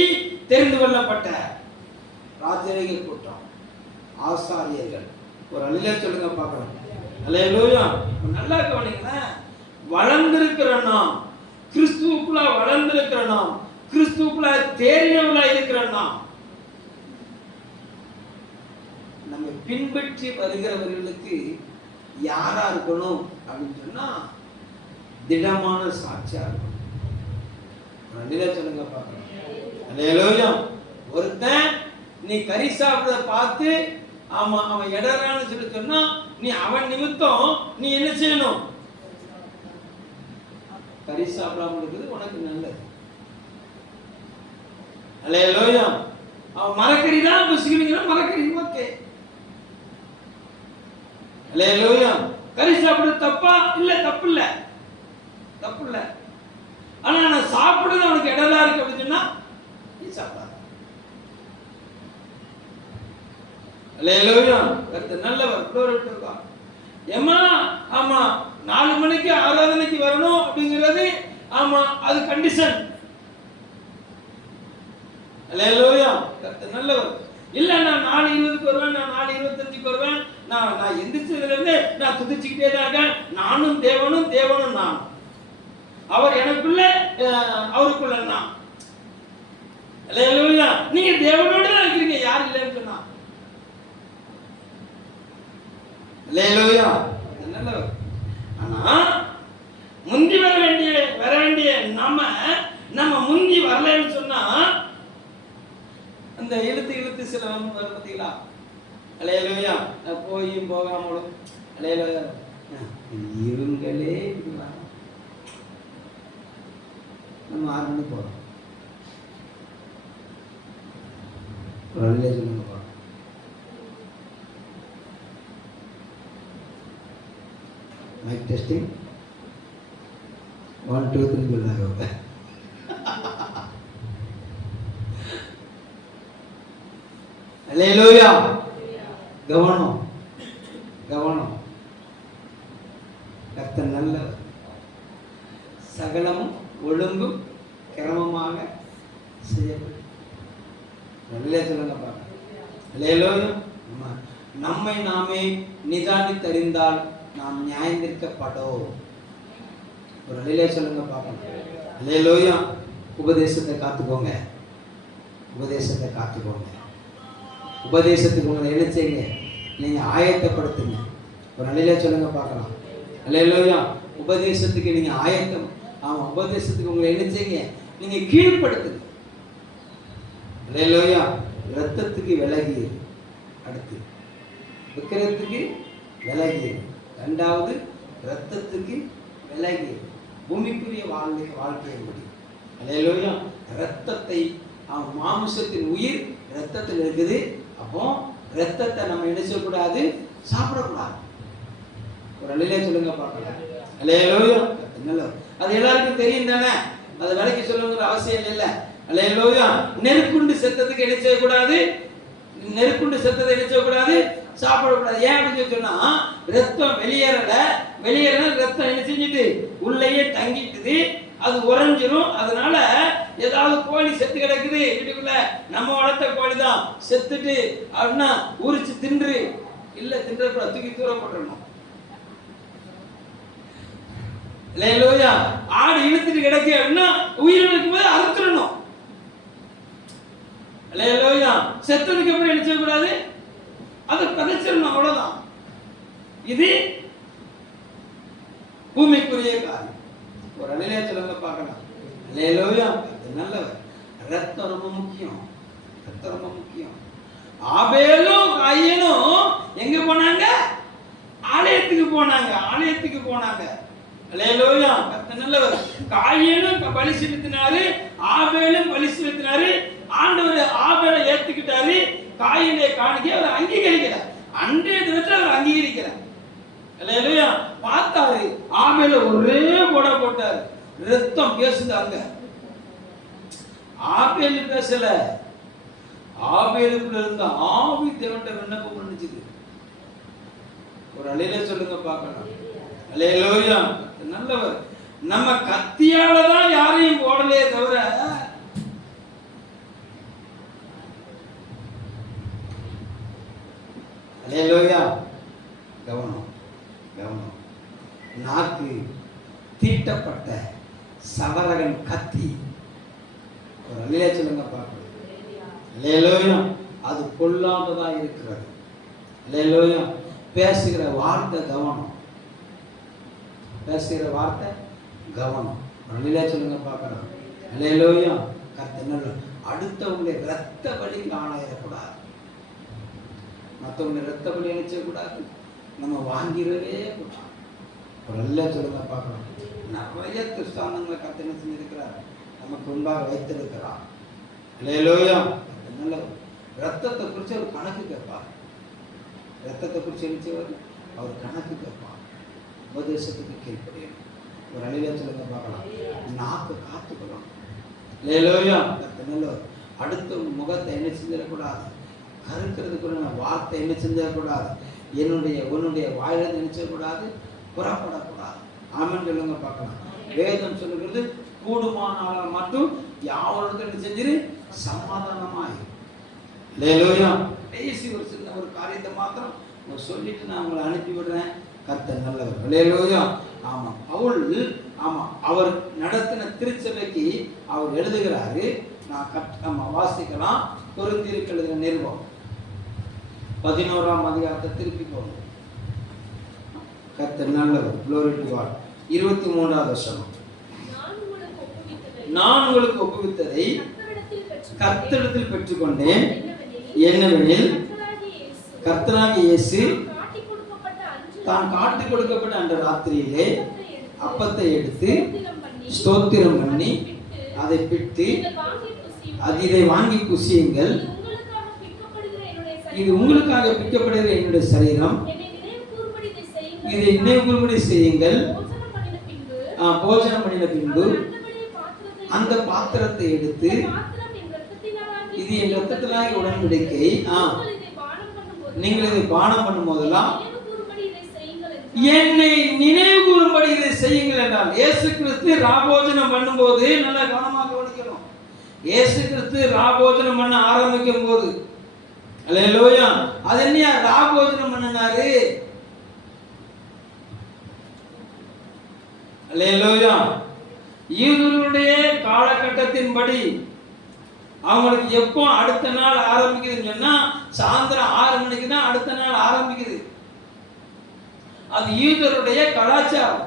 தெரிந்து கொள்ளப்பட்ட ராஜரீக கூட்டம், ஆசாரியர்கள். ஒரு அழில சொல்லுங்க பார்க்கலாம். அல்லேலூயா. நல்லா கவனிங்களேன். வளர்ந்திருக்கிற நாம், கிறிஸ்துவுக்குள்ள வளர்ந்திருக்கிற நாம், கிறிஸ்துவுக்குள்ள தேறினவர்களா இருக்கிற நாம், நம்ம பின்பற்றி வருகிறவர்களுக்கு யாரா இருக்கணும் அப்படின்னு சொன்னா திடமான சாட்சியா இருக்கணும். சொல்லுங்க பார்க்கலாம். அல்லேலூயா. ஒருத்தன் நீ கறி சாப்பிட பார்த்து ஆமா அவன் இடறான்னு சொல்லி சொன்னா, நீ அவன் நிமித்தம் நீ என்ன செய்யணும், கறி சாப்பிடாம இருக்குது உனக்கு நல்லது. அல்லேலூயா. அவன் மரக்கறி தான் புசிக்கணும், மரக்கறி ஓகே. அல்லேலூயா. கறி சாப்பிடுறது தப்பா? இல்ல, தப்பு இல்ல, தப்பு இல்ல. ஆனா நான் சாப்பிடுறது அவனுக்கு இடலா இருக்கு அப்படின்னு சொன்னா நீ சாப்பிடாத. அல்லேலூயா. கர்த்தர் நல்லவர். குளோரிட்டுக்கா. ஏமா ஆமா 4 மணிக்கு ஆராதனைக்கு வரணும் அப்படிங்கிறது ஆமா அது கண்டிஷன். அல்லேலூயா. கர்த்தர் நல்லவர். இல்ல நான் 4:20க்கு வருவேன், நான் 4:25க்கு வருவேன், நான் எந்திரிச்சதுல இருந்து நான் துதிச்சுக்கிட்டே தான் இருக்கேன். நானும் தேவனும், தேவனும் நான். அவர் எனக்குள்ள, அவருக்குள்ள நான். அல்லேலூயா. நீங்க தேவனோட தான் இருக்கீங்க, யார் இல்லைன்னு சொன்னா. அல்லேலூயா. நல்லவர். ஆனா முந்தி வர வேண்டிய நம்ம முந்தி வரலன்னு சொன்னா அந்த இழுத்து சில வரும் பார்த்தீங்களா. அல்லேலூயா. போயும் போகாமலும் அல்லேலூயா இவங்களே நம்ம 6 மணிக்கு போறோம். சொல்லுங்க போறோம். Mic testing. 1 2 3 சொல்லாங்க. அல்லேலூயா. கவனம் கவனம். கர்த்தர் நல்லவர். சகலமும் ஒழுங்கும் கிரமமாக செய்யப்படும். நல்ல சொல்லுங்க பாருங்க. அல்லேலூயா. நம்மை நாமே நிதானித்தறிந்தால் நாம் நியாயந்திருக்கப்படும். ஒரு நிலையில சொல்லுங்க பாப்போம். அல்லேலூயா. உபதேசத்தை காத்துக்கோங்க. உபதேசத்தை காத்துக்கோங்க. உபதேசத்துக்கு உங்களை என்ன செய்யுங்க? நீங்க ஆயத்தப்படுத்துங்க. ஒரு நிலையில சொல்லுங்க பார்க்கலாம். அல்லேலூயா. உபதேசத்துக்கு நீங்க ஆயத்தம். ஆமா, உபதேசத்துக்கு உங்களை என்ன செய்யுங்க? நீங்க கீழ்ப்படுத்துங்க. அல்லேலூயா. இரத்தத்துக்கு விலகி, அடுத்து விக்கிரத்துக்கு விலகி, இரண்டாவது இரத்தத்துக்கு விலகி பூமிக்குரிய வாழ்க்கையை முடி. அல்லேலூயா. இரத்தத்தை, மாமிசத்தின் உயிர் இரத்தத்தில் இருக்குது. அப்போ இரத்தத்தை நம்ம என்ன செய்யக்கூடாது? சாப்பிடக்கூடாது. ஒரு நிலையில சொல்லுங்க பார்க்கலாம். அல்லேலூயா. அது எல்லாருக்கும் தெரியும் தானே, அதை விலைக்கு சொல்லுங்கிற அவசியம் இல்லை. அல்லேலூயா. நெருக்குண்டு செத்ததுக்கு என்ன செய்யக்கூடாது? நெருக்குண்டு செத்ததை என்ன செய்யக்கூடாது? சாப்பிடக்கூடாது. ஏன் அப்படின்னு சொன்னா, ரத்தம் வெளியேறல. ரத்தம் என்ன செஞ்சுட்டு உள்ளேயே தங்கிட்டுது, அது உறைஞ்சிரும். அதனால ஏதாவது கோழி செத்து கிடக்குது வீட்டுக்குள்ள, நம்ம வளர்த்த கோழி தான் செத்துட்டு அப்படின்னா உரிச்சு தின்று இல்ல, தின்றப்பட தூக்கி தூர போட்டுறணும். அல்லேலூயா. ஆடு இழுத்துட்டு கிடக்கு அப்படின்னா உயிர் இருக்கும்போது அறுத்துடணும். அல்லேலூயா. செத்ததுக்கு எப்படி நினைச்ச கூடாது? அதை பதைச்சிடணும், அவ்வளவுதான். இது பூமிக்குரிய காரியம். ஒரு அநிலைய சொல்லுங்க பார்க்கலாம். அல்லேலூயா. நல்லவர். ரத்தம் ரொம்ப முக்கியம். ரத்தம் ரொம்ப முக்கியம். ஆபேலும் காயனும் எங்க போனாங்க? ஆலயத்துக்கு போனாங்க. அல்லேலூயா. நல்லவர். காயனும் பலி செலுத்தினாரு, ஆபேலும் பலி செலுத்தினாரு. ஆண்டவர் ஆபேலை ஏத்துக்கிட்டாரு, காயினை காணிக்கை அவர் அங்கீகரிக்கிறார். அன்றைய தினத்தில் அவர் அங்கீகரிக்கிறார். அல்லேலூயா. பார்த்தாரு, ஆபேல ஒரே போட போட்டார். ரத்தம் பேசுது. அங்க ஆபேல் பேசல, ஆபேலுக்குள்ள இருந்த ஆவி தேவன்ட்ட விண்ணப்பம் பண்ணிச்சுது. ஒரு அலையில சொல்லுங்க பார்க்கலாம். அல்லேலூயா. நல்லவர். நம்ம கத்தியால தான் யாரையும் போடலே தவிர, அல்லேலூயா. கவனம். நாக்கு தீட்டப்பட்ட சவரகன் கத்தி. ஒரு அல்லேலூயா சொல்லுங்க பார்க்கலாம். அல்லேலூயா. அது பொல்லாததா இருக்கிறது. அல்லேலூயா. பேசுகிற வார்த்தை கவனம். ஒரு அல்லேலூயா சொல்லுங்க பார்க்கலாம். அல்லேலூயா. கர்த்தர் அடுத்தவங்களுடைய இரத்த பலி காணக்கூடாது. மற்றவங்க ரத்த பலி அளிச்சக்கூடாது. நம்ம வாங்கிடவே கூடாது. ஒரு அல்லேலூயா சொல்லுங்க பார்க்கலாம். நிறைய கிறிஸ்தானங்களை கர்த்தர் என்ன செஞ்சிருக்கிறார்? நமக்கு முன்பாக வைத்திருக்கிறார். அல்லேலூயா. நல்ல ரத்தத்தை குறித்து அவர் கணக்கு கேட்பார். ரத்தத்தை குறித்து நினைச்சவர் அவர் கணக்கு கேட்பார். உபதேசத்துக்கு கீழ்ப்படியும். ஒரு அல்லேலூயா சொல்லுங்க பார்க்கலாம். நாக்கு காத்துக்கணும். அல்லேலூயா. நல்லவர். அடுத்த முகத்தை என்ன செஞ்சிடக்கூடாது? கருக்கிறதுக்குள்ள வார்த்தை என்ன செஞ்சிடக்கூடாது? உன்னுடைய வாயில நினைச்சக்கூடாது, புறப்படக்கூடாது. ஆமென் சொல்லுங்க பார்க்கலாம். வேதம் சொல்லுகிறது, கூடுமானால மட்டும் யாவருக்கும் என்ன செஞ்சிரு? சமாதானமாய். அல்லேலூயா. கடைசி ஒரு சின்ன ஒரு காரியத்தை மாத்திரம் சொல்லிட்டு நான் உங்களை அனுப்பி விடுறேன். கர்த்தர் நல்லவர். அல்லேலூயா. ஆமா, பவுல் அவர் நடத்தின திருச்சபைக்கு அவர் எழுதுகிறாரு. நான் வாசிக்கலாம். கொரிந்தியருக்கு எழுதின நிருபம் 11ஆம் அதிகாரத்தை திருப்பி போகணும். கர்த்தர் நல்லவர். Glory to God. 23வது வசனம். நான் உங்களுக்கு ஒப்புவித்ததை கர்த்தரிடத்தில் பெற்றுக்கொண்டேன். என்னவெனில் கர்த்தராகிய இயேசு தான் காட்டிக் கொடுக்கப்பட்ட அந்த ராத்திரியிலே அப்பத்தை எடுத்து ஸ்தோத்திரம் பண்ணி அதை பிட்டு, இதை வாங்கி புசியுங்கள், இது உங்களுக்காக பிக்கப்படுகிற என்னுடைய சரீரம், இதை நினைவுகூர்படி செய்யுங்கள். போஜனம் பண்ணின பின்பு அந்த பாத்திரத்தை எடுத்து, இது என் ரத்தத்தினாகிய உடன்படிக்கை, நீங்கள் இதை பானம் பண்ணும் போதெல்லாம் என்னை நினைவு கூறும்படி இதை செய்யுங்கள் என்றால், இயேசு கிறிஸ்து ராபோஜனம் பண்ணும்போது, நல்லா கவனமாக கவனிக்கணும், இயேசு கிறிஸ்து ராபோஜனம் பண்ண ஆரம்பிக்கும் போது, அல்லேலூயா, அது என்ன ராபோஜனம் பண்ணினாரு? அல்லேலூயா, யூதர்களுடைய காலகட்டத்தின்படி அவங்களுக்கு எப்போ அடுத்த நாள் ஆரம்பிக்குதுன்னு சொன்னா சாயந்தரம் 6 மணிக்கு தான் அடுத்த நாள் ஆரம்பிக்குது. அது யூதருடைய கலாச்சாரம்.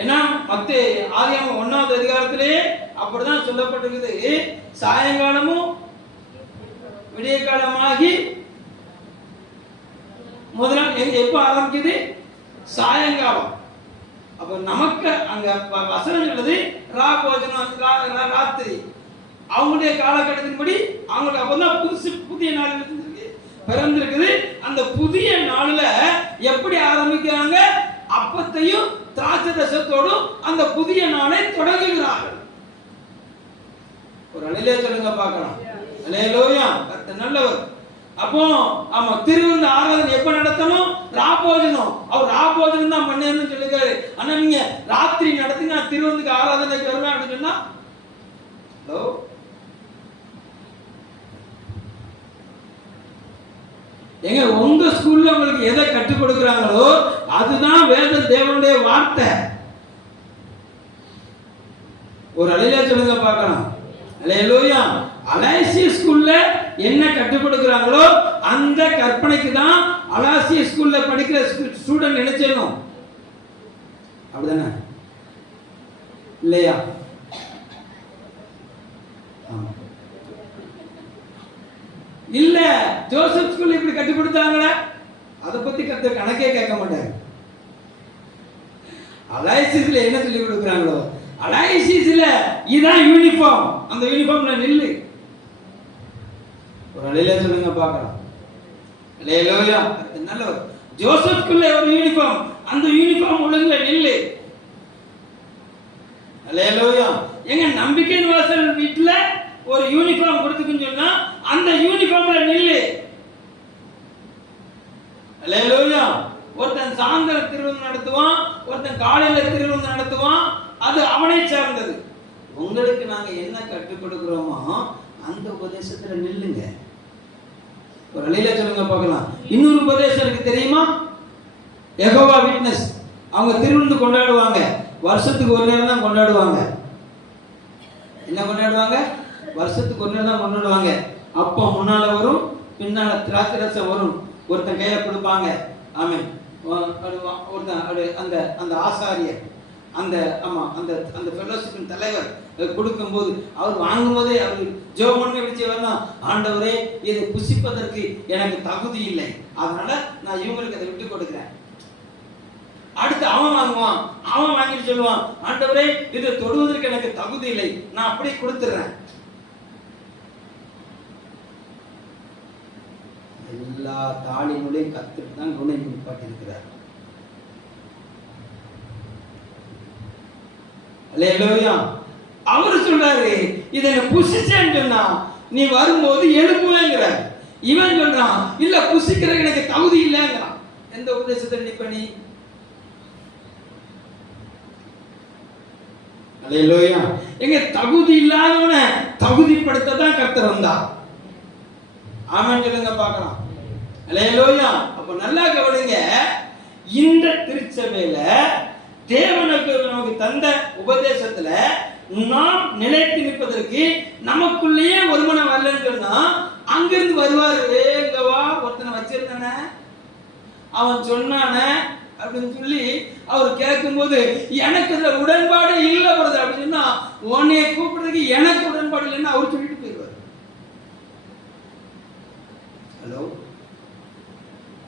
ஏன்னா ஆதியாகமம் 1வது அதிகாரத்திலே அப்படிதான் சொல்லப்பட்டிருக்குது. சாயங்காலமும் விடிய காலமாகி முதலாம் எப்ப ஆரம்பிக்குது? சாயங்காலம். அப்ப நமக்கு அங்க வசனம் சொல்றது ராபோஜனம் ராத்திரி. அவங்களுடைய காலகட்டத்தின்படி அவங்களுக்கு அப்பதான் புதிய நாள் பிறந்திருக்குது. அந்த புதிய நாள்ல எப்படி ஆரம்பிக்கிறாங்க? அப்பத்தையும் திராட்சை ரசத்தோடும் அந்த புதிய நாளை தொடங்குகிறார்கள். ஒரு அலையிலே சொல்லுங்க பார்க்கலாம். அல்லேலூயா, கர்த்தர் நல்லவர். அப்போ ஆமா, திருவிருந்து ஆராதனை எப்ப நடத்தணும்? ராபோஜனம். அவர் ராபோஜனம் தான் பண்ணேன்னு சொல்லிருக்காரு. ஆனா நீங்க ராத்திரி நடத்தி நான் திருவிருந்துக்கு ஆராதனைக்கு வருவேன் அப்படின்னு சொன்னா, ஹலோ, எங்க உங்க ஸ்கூல்ல உங்களுக்கு எதை கற்றுக் கொடுக்கிறாங்களோ அதுதான் வேத தேவனுடைய வார்த்தை. ஒரு அலையில சொல்லுங்க பார்க்கலாம். அல்லேலூயா. அலாசிய ஸ்கூல்ல என்ன கற்றுக் கொடுக்கிறாங்களோ அந்த கற்பனைக்கு தான் அலாசிய ஸ்கூல்ல படிக்கிற ஸ்டூடெண்ட் நினைச்சேனும். அப்படிதானே இல்லையா? இல்ல, ஜோசப் ஸ்கூல்ல இப்படி கட்டி கொடுத்தாங்களே, அதை பத்தி கணக்கே கேட்க மாட்டாங்க. அலாய்சிஸ்ல என்ன சொல்லி கொடுக்குறாங்களோ, அலாய்சிஸ்ல இதான் யூனிஃபார்ம், அந்த யூனிஃபார்ம்ல நில்லு. ஒரு அலையில சொல்லுங்க பார்க்கலாம். அல்லேலூயா, நல்லவர். ஜோசப் ஸ்கூல்ல ஒரு யூனிஃபார்ம், அந்த யூனிஃபார்ம் ஒழுங்குல நில்லு. அல்லேலூயா. எங்க நம்பிக்கை வாசல் வீட்டுல ஒரு யூனிஃபார்ம் கொடுத்துக்குன்னு சொன்னா அந்த யூனிஃபார்ம்ல நில்லு. அல்லேலூயா. ஒருத்தன் சாயந்தர திருவிருந்து நடத்துவான், ஒருத்தன் காலையில திருவிருந்து நடத்துவான், அது அவனை சார்ந்தது. உங்களுக்கு நாங்க என்ன கற்றுக் கொடுக்கிறோமோ அந்த உபதேசத்துல நில்லுங்க. ஒரு அலையில சொல்லுங்க பார்க்கலாம். இன்னொரு உபதேசம் எனக்கு தெரியுமா? யெகோவா விட்னஸ். அவங்க திருவிருந்து கொண்டாடுவாங்க, வருஷத்துக்கு ஒரு நேரம் தான் கொண்டாடுவாங்க. என்ன கொண்டாடுவாங்க? வருஷத்துக்கு ஒரு நேரம் தான் கொண்டாடுவாங்க. அப்போ முன்னால வரும், பின்னால திராட்சை ரசம் வரும். ஒருத்தன் கையில கொடுப்பாங்க. ஆமென். ஒருத்தன் அந்த அந்த ஆசாரியர், அந்த ஆமா அந்த அந்த ஃபெல்லோஷிப்பின் தலைவர் கொடுக்கும்போது அவர் வாங்கும்போதே அவர் ஜெபம் பண்ணி விழிச்சு வரணும், ஆண்டவரே இதை புசிப்பதற்கு எனக்கு தகுதி இல்லை, அதனால நான் இவங்களுக்கு அதை விட்டு கொடுக்குறேன். அடுத்து அவன் வாங்குவான், அவன் வாங்கிட்டு சொல்லுவான், ஆண்டவரே இதை தொடுவதற்கு எனக்கு தகுதி இல்லை, நான் அப்படியே கொடுத்துறேன். எல்லா தாளினுடையும் கத்துட்டு தான் குணை நிப்பாட்டியிருக்கிறார். அல்லேலூயா. அவரு சொல்றாரு, இதை புசிச்சேன்னு சொன்னா நீ வரும்போது எழுப்புவேங்கிறார். இவன் சொல்றான், இல்ல புசிக்கிறதுக்கு எனக்கு தகுதி இல்லைங்கிறான். எந்த உபதேசத்தை நிப்ப நீ? அல்லேலூயா. எங்க தகுதி இல்லாதவன தகுதிப்படுத்த தான் கர்த்தர் வந்தார். ஆமென் சொல்லுங்க பார்க்கலாம். அல்லேலூயா. அப்ப நல்லா கவனிங்க, இந்த திருச்சபையில தேவனுக்கு நமக்கு தந்த உபதேசத்துல நாம் நிலைத்து நிற்பதற்கு நமக்குள்ளேயே ஒருமனம் வரலன்னு சொன்னா அங்கிருந்து வருவாரு. எங்கவா ஒருத்தனை வச்சிருந்தானே, அவன் சொன்னானே அப்படின்னு சொல்லி அவர் கேட்கும்போது எனக்கு இதுல உடன்பாடு இல்லை வருது அப்படின்னு சொன்னா உன்னைய கூப்பிடுறதுக்கு எனக்கு உடன்பாடு இல்லைன்னு அவர் சொல்லிட்டு போயிடுவார். ஹலோ,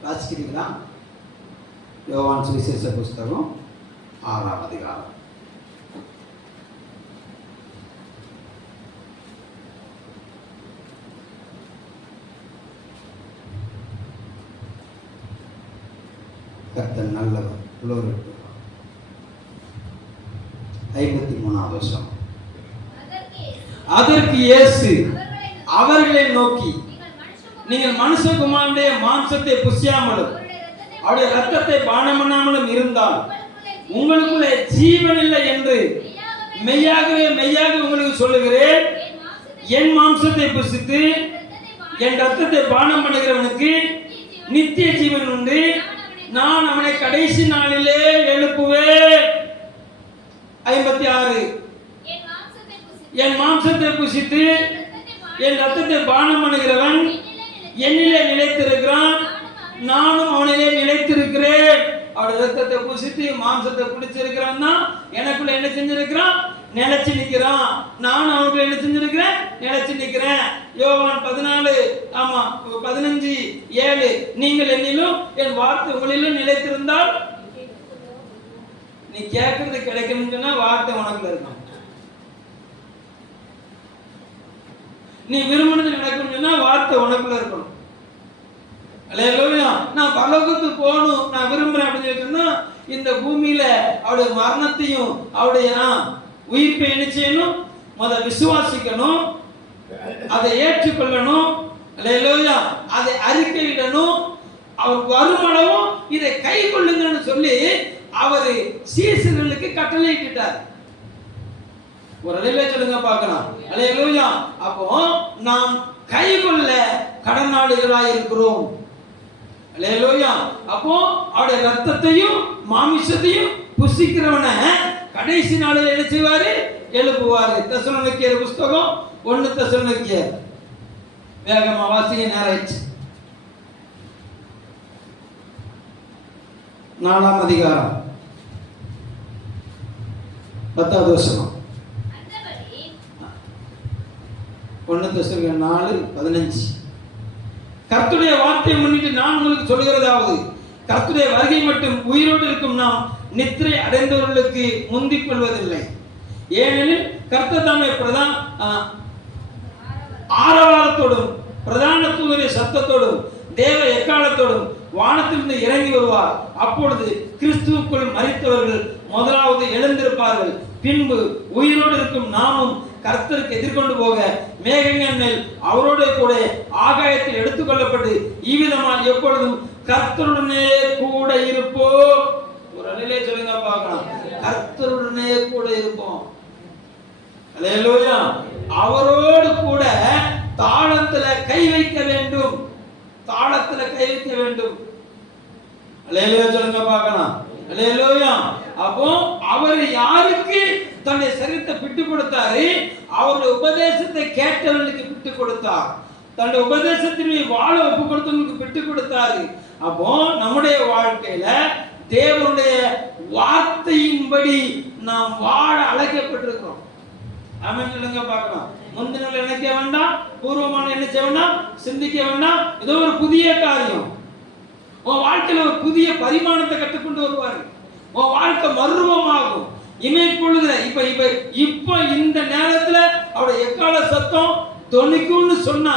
வாசிக்கிறீங்களா? யோவான் சுவிசேஷ புஸ்தகம் 6ஆம் அதிகாரம். கர்த்தர் நல்லவர். 53வது வசனம். அதற்கு இயேசு அவர்களை நோக்கி, நீங்கள் மனுஷகுமாரனுடைய மாம்சத்தை புசியாமலும் அவருடைய இரத்தத்தை பானம் பண்ணாமலும் இருந்தால் உங்களுக்குள்ளே ஜீவன் இல்லை என்று மெய்யாகவே உங்களுக்கு சொல்லுகிறேன். என் மாம்சத்தை புசித்து என் இரத்தத்தை பானம் பண்ணுகிறவனுக்கு நித்திய ஜீவன் உண்டு. நான் அவனை கடைசி நாளிலே எழுப்புவேன். 56. என் மாம்சத்தை புசித்து என் இரத்தத்தை பானம் பண்ணுகிறவன் என்னிலே நிலைத்திருக்கிறான், நானும் அவனிலே நிலைத்திருக்கிறேன். அவருடைய இரத்தத்தை புசித்து மாம்சத்தை பிடிச்சிருக்கிறான் தான் எனக்குள்ள என்ன செஞ்சிருக்கிறான்? நிலைச்சு நிற்கிறான். நான் அவனுக்குள்ள என்ன செஞ்சிருக்கிறேன்? நிலைச்சு நிற்கிறேன். யோவான் 15:7 நீங்கள் என்னிலும் என் வார்த்தை உங்களிலும் நிலைத்திருந்தால், நீ கேட்கறது கிடைக்கணும்னு சொன்னா வார்த்தை உனக்குள்ள இருக்கும். நீ விரும்பினது நடக்கணும்னு சொன்னா வார்த்தை உனக்குள்ள இருக்கணும். அல்லேலூயா. நான் பரலோகத்துக்கு போகணும் நான் விரும்புறேன் அப்படின்னு சொன்னா இந்த பூமியில அவருடைய மரணத்தையும் அவருடைய உயிர்ப்பை என்ன செய்யணும்? விசுவாசிக்கணும், அதை ஏற்றுக்கொள்ளணும். அல்லேலூயா. அதை அறிக்கையிடணும். அவர் வருமளவும் இதை கை கொள்ளுங்கன்னு சொல்லி அவர் சீசர்களுக்கு கட்டளையிட்டார். ஒரு அலையில சொல்லுங்க பார்க்கலாம். அல்லேலூயா. அப்போ நாம் கைகொள்ள கடனாளிகளாய் இருக்கிறோம். அல்லேலூயா. அப்போ அவருடைய ரத்தத்தையும் மாமிசத்தையும் புசிக்கிறவனை கடைசி நாளில் என்ன செய்வாரு? எழுப்புவாரு. தெசலோனிக்கேயர் புஸ்தகம் 1 தெசலோனிக்கேயர், வேகமா வாசிங்க, நேராயிடுச்சு. 4ஆம் அதிகாரம் 10வது வசனம். 1 தெசலோனிக்கேயர் 4:15. கர்த்தருடைய வார்த்தையை முன்னிட்டு நான் உங்களுக்கு சொல்கிறதாவது, கர்த்தருடைய வருகை மட்டும் உயிரோடு இருக்கும் நாம் நித்திரை அடைந்தவர்களுக்கு முந்திக் கொள்வதில்லை. ஏனெனில் கர்த்தர் தாமே ஆரவாரத்தோடும் பிரதான தூதருடைய சத்தத்தோடும் தேவ எக்காலத்தோடும் வானத்திலிருந்து இறங்கி வருவார். அப்பொழுது கிறிஸ்துவுக்குள் மரித்தவர்கள் முதலாவது எழுந்திருப்பார்கள். பின்பு உயிரோடு இருக்கும் நாமும் கர்த்தருக்கு எதிர்கொண்டு போக மேகங்கள் மேல் அவரோட கூட ஆகாயத்தில் எடுத்துக்கொள்ளப்பட்டு இவ்விதமாக எப்பொழுதும் கர்த்தருடனே கூட இருப்போம். ஒரு அலையிலே சொல்லுங்க பார்க்கலாம். கர்த்தருடனே கூட இருப்போம். அல்லேலூயா. அவரோடு கூட தாளத்துல கை வைக்க வேண்டும். தாளத்துல கை வைக்க வேண்டும். அல்லேலூயா சொல்லுங்க பார்க்கலாம். அல்லேலூயா. அப்போ அவர் யாருக்கு தன்னுடைய சரீரத்தை விட்டு கொடுத்தாரு? அவருடைய உபதேசத்தை கேட்டவர்களுக்கு விட்டு கொடுத்தார். தன்னுடைய உபதேசத்தின் வாழ ஒப்பு கொடுத்தவங்களுக்கு விட்டு கொடுத்தாரு. அப்போ நம்முடைய வாழ்க்கையில தேவனுடைய வார்த்தையின்படி நாம் வாழ அழைக்கப்பட்டிருக்கிறோம். ஆமென் சொல்லுங்க பார்க்கலாம். முந்தின நினைக்க வேண்டாம், பூர்வமான என்ன செய்ய வேண்டாம், சிந்திக்க வேண்டாம். ஏதோ ஒரு புதிய காரியம் உன் வாழ்க்கையில ஒரு புதிய பரிமாணத்தை கற்றுக்கொண்டு வருவாரு. உன் வாழ்க்கை மர்வமாகும். இமைப்பொழுது இப்ப இந்த நேரத்துல அவருடைய எக்கால சத்தம் தொனிக்கும்னு சொன்னா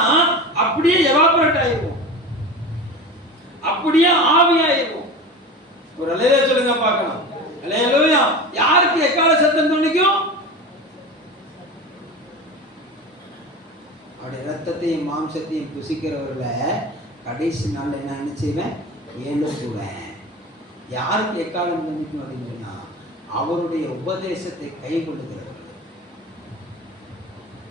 அப்படியே எவாபரேட் ஆயிருக்கும், அப்படியே ஆவியாயிருக்கும். ஒரு அலையில சொல்லுங்க பார்க்கலாம். அல்லேலூயா. யாருக்கு எக்கால சத்தம் தொனிக்கும்? அவருடைய ரத்தத்தையும் மாம்சத்தையும் புசிக்கிறவர்களை கடைசி நாள் என்ன நினைச்சுவேன்? எழுப்புவேன். யாருக்கு எக்காலம் தொனிக்கும் அப்படின்னா அவருடைய உபதேசத்தை கை கொள்ளுகிறவர்கள்.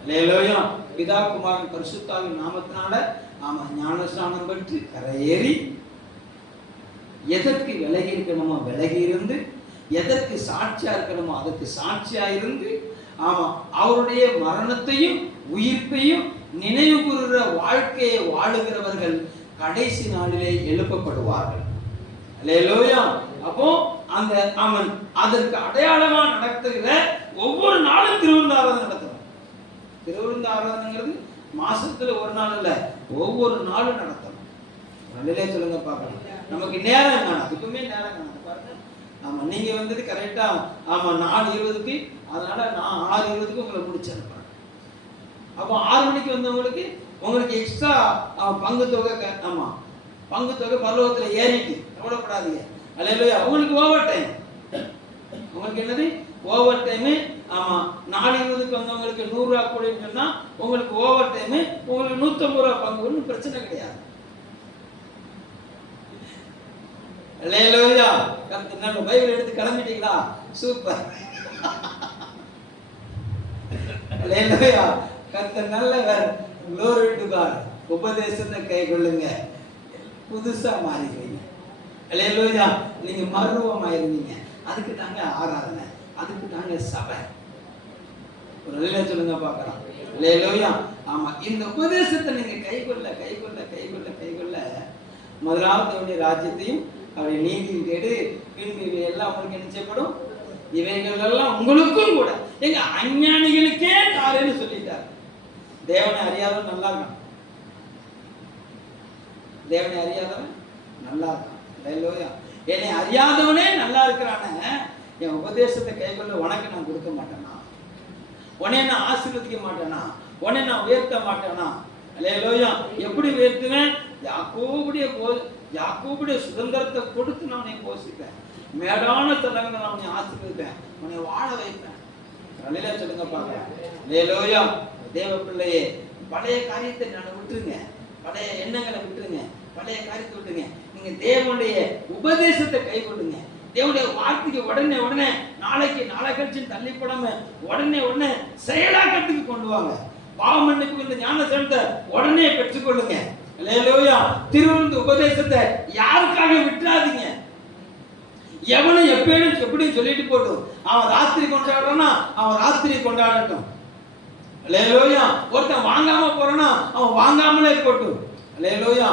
அல்லேலூயா. பிதா குமாரன் பரிசுத்தாவின் நாமத்தினால ஞானஸ்நானம் பெற்று கரையேறி எதற்கு விலகி இருக்கணுமோ விலகி இருந்து, எதற்கு சாட்சியா இருக்கணுமோ அதற்கு சாட்சியா இருந்து, அவருடைய மரணத்தையும் உயிர்ப்பையும் நினைவு கூறுகிற வாழ்க்கையை வாழுகிறவர்கள் கடைசி நாளிலே எழுப்பப்படுவார்கள். அல்லேலூயா. அப்போ அந்த அவன் அதற்கு அடையாளமா நடத்துகிற ஒவ்வொரு நாளும் திருவிருந்து ஆராதனை நடத்துறோம். திருவிருந்து ஆராதனைங்கிறது மாசத்துல ஒரு நாள் இல்ல, ஒவ்வொரு நாளும் நடத்தணும். நல்லே சொல்லுங்க பார்க்கலாம். நமக்கு நேரம் காணும், அதுக்குமே நேரம் காணும் பாருங்க. நீங்க வந்தது கரெக்டா 4:20க்கு, அதனால நான் 6:20க்கு உங்களை முடிச்சிருப்பேன். அப்போ 6 மணிக்கு வந்தவங்களுக்கு உங்களுக்கு எக்ஸ்ட்ரா பங்கு தொகை, பங்கு தொகை பரலோகத்துல ஏறிட்டு கவலைப்படாதீங்க. அல்லேலூயா. உங்களுக்கு ஓவர் டைம், உங்களுக்கு என்னது ஓவர் டைமு. ஆமா, 4:20க்கு வந்தவங்களுக்கு 100 ரூபா கூலின்னு சொன்னா உங்களுக்கு ஓவர் டைமு, உங்களுக்கு 150 ரூபா பங்கு, ஒன்றும் பிரச்சனை கிடையாது. அல்லேலூயா. கர்த்தர் பைபிள் எடுத்து கிளம்பிட்டீங்களா? சூப்பர். அல்லேலூயா. கர்த்தர் நல்லவர். glory to God. உபதேசத்தை கைக்கொள்ளுங்க, புதுசா மாறிடுவீங்க. அல்லேலூயா. நீங்க மறுரூபமாயிருவீங்க. அதுக்கு தாங்க ஆராதனை, அதுக்கு தாங்க சபை. ஒரு நிலையில சொல்லுங்க பார்க்கலாம். அல்லேலூயா. ஆமா, இந்த உபதேசத்தை நீங்க கைக்கொள்ள கைக்கொள்ள கைக்கொள்ள கைக்கொள்ள முதலாவது அவருடைய ராஜ்யத்தையும் அவருடைய நீதியும் கேடு, பின்பு இவை எல்லாம் உங்களுக்கு என்ன செய்யப்படும்? இவைகள் எல்லாம் உங்களுக்கும் கூட. எங்க அஞ்ஞானிகளுக்கே தாரேன்னு சொல்லிட்டார். தேவனை அறியாதவன் நல்லா இருக்கான், தேவனை அறியாதவன் நல்லா இருக்கான். அல்லேலூயா. என்னை அறியாதவனே நல்லா இருக்கிறான, என் உபதேசத்தை கைக்கொள்ள உனக்கு நான் கொடுக்க மாட்டேனா? உன்னை நான் ஆசீர்வதிக்க மாட்டேனா? உன்னை நான் உயர்த்த மாட்டேனா? அல்லேலூயா. எப்படி உயர்த்துவேன்? யாக்கோபுடைய சுதந்திரத்தை கொடுத்து நான் உன்னை போஷிப்பேன், மேடான தலங்களை நான் உன்னை ஆசீர்வதிப்பேன், உன்னை வாழ வைப்பேன். அல்லேலூயா சொல்லுங்க பார்க்கலாம். அல்லேலூயா. தேவ பிள்ளையே, பழைய காரியத்தை நான் விட்டுருங்க, பழைய எண்ணங்களை விட்டுருங்க, பழைய காரியத்தை விட்டுருங்க. நீங்க தேவனுடைய உபதேசத்தை கை கொள்ளுங்க. தேவனுடைய வார்த்தைக்கு உடனே உடனே நாளைக்கு நாளை கழிச்சு தள்ளிப்படாம உடனே உடனே செயலாக்கத்துக்கு கொண்டு வாங்க. பாவம் மன்னிப்பு இந்த ஞான செலுத்த உடனே பெற்றுக்கொள்ளுங்க. அல்லேலூயா. திருவிழந்த உபதேசத்தை யாருக்காக விட்டுறாதீங்க. எவனும் எப்படியும் சொல்லிட்டு போட்டும். அவன் ராத்திரி கொண்டாடுறானா அவன் ராத்திரி கொண்டாடட்டும். அல்லேலூயா. ஒருத்தன் வாங்காம போறானா அவன் வாங்காமலே போட்டும். அல்லேலூயா.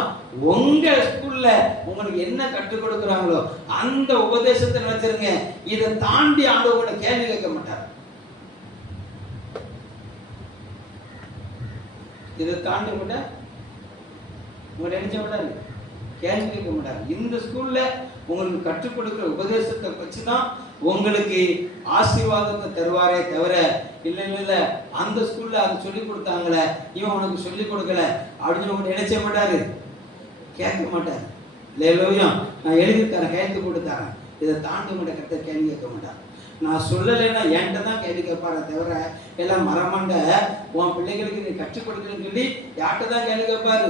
உங்க ஸ்கூல்ல உங்களுக்கு என்ன கற்றுக் கொடுக்குறாங்களோ அந்த உபதேசத்தை நினைச்சிருங்க. இதை தாண்டி ஆண்டவங்களை கேள்வி கேட்க மாட்டார். இதை தாண்டி கூட உங்களை நினைச்ச மாட்டாரு, கேள்வி கேட்க மாட்டார். இந்த ஸ்கூல்ல உங்களுக்கு கற்றுக் கொடுக்கிற உபதேசத்தை வச்சுதான் உங்களுக்கு ஆசீர்வாதத்தை தருவாரே தவிர இல்ல அந்த ஸ்கூல்ல அது சொல்லி கொடுத்தாங்களே இவன் உனக்கு சொல்லி கொடுக்கல அப்படின்னு உங்களை நினைச்ச மாட்டாரு, கேட்க மாட்டார். அல்லேலூயா. நான் எழுதி தரேன், கையெழுத்து போட்டு தரேன், இதை தாண்டி உங்கள்கிட்ட கருத்தை கேள்வி கேட்க மாட்டார். நான் சொல்லலைன்னா என்கிட்ட தான் கேள்வி கேட்பார தவிர எல்லாம் மரமண்ட உன் பிள்ளைகளுக்கு நீ கற்றுக் கொடுக்கணும்னு சொல்லி யார்கிட்ட தான் கேள்வி கேட்பாரு?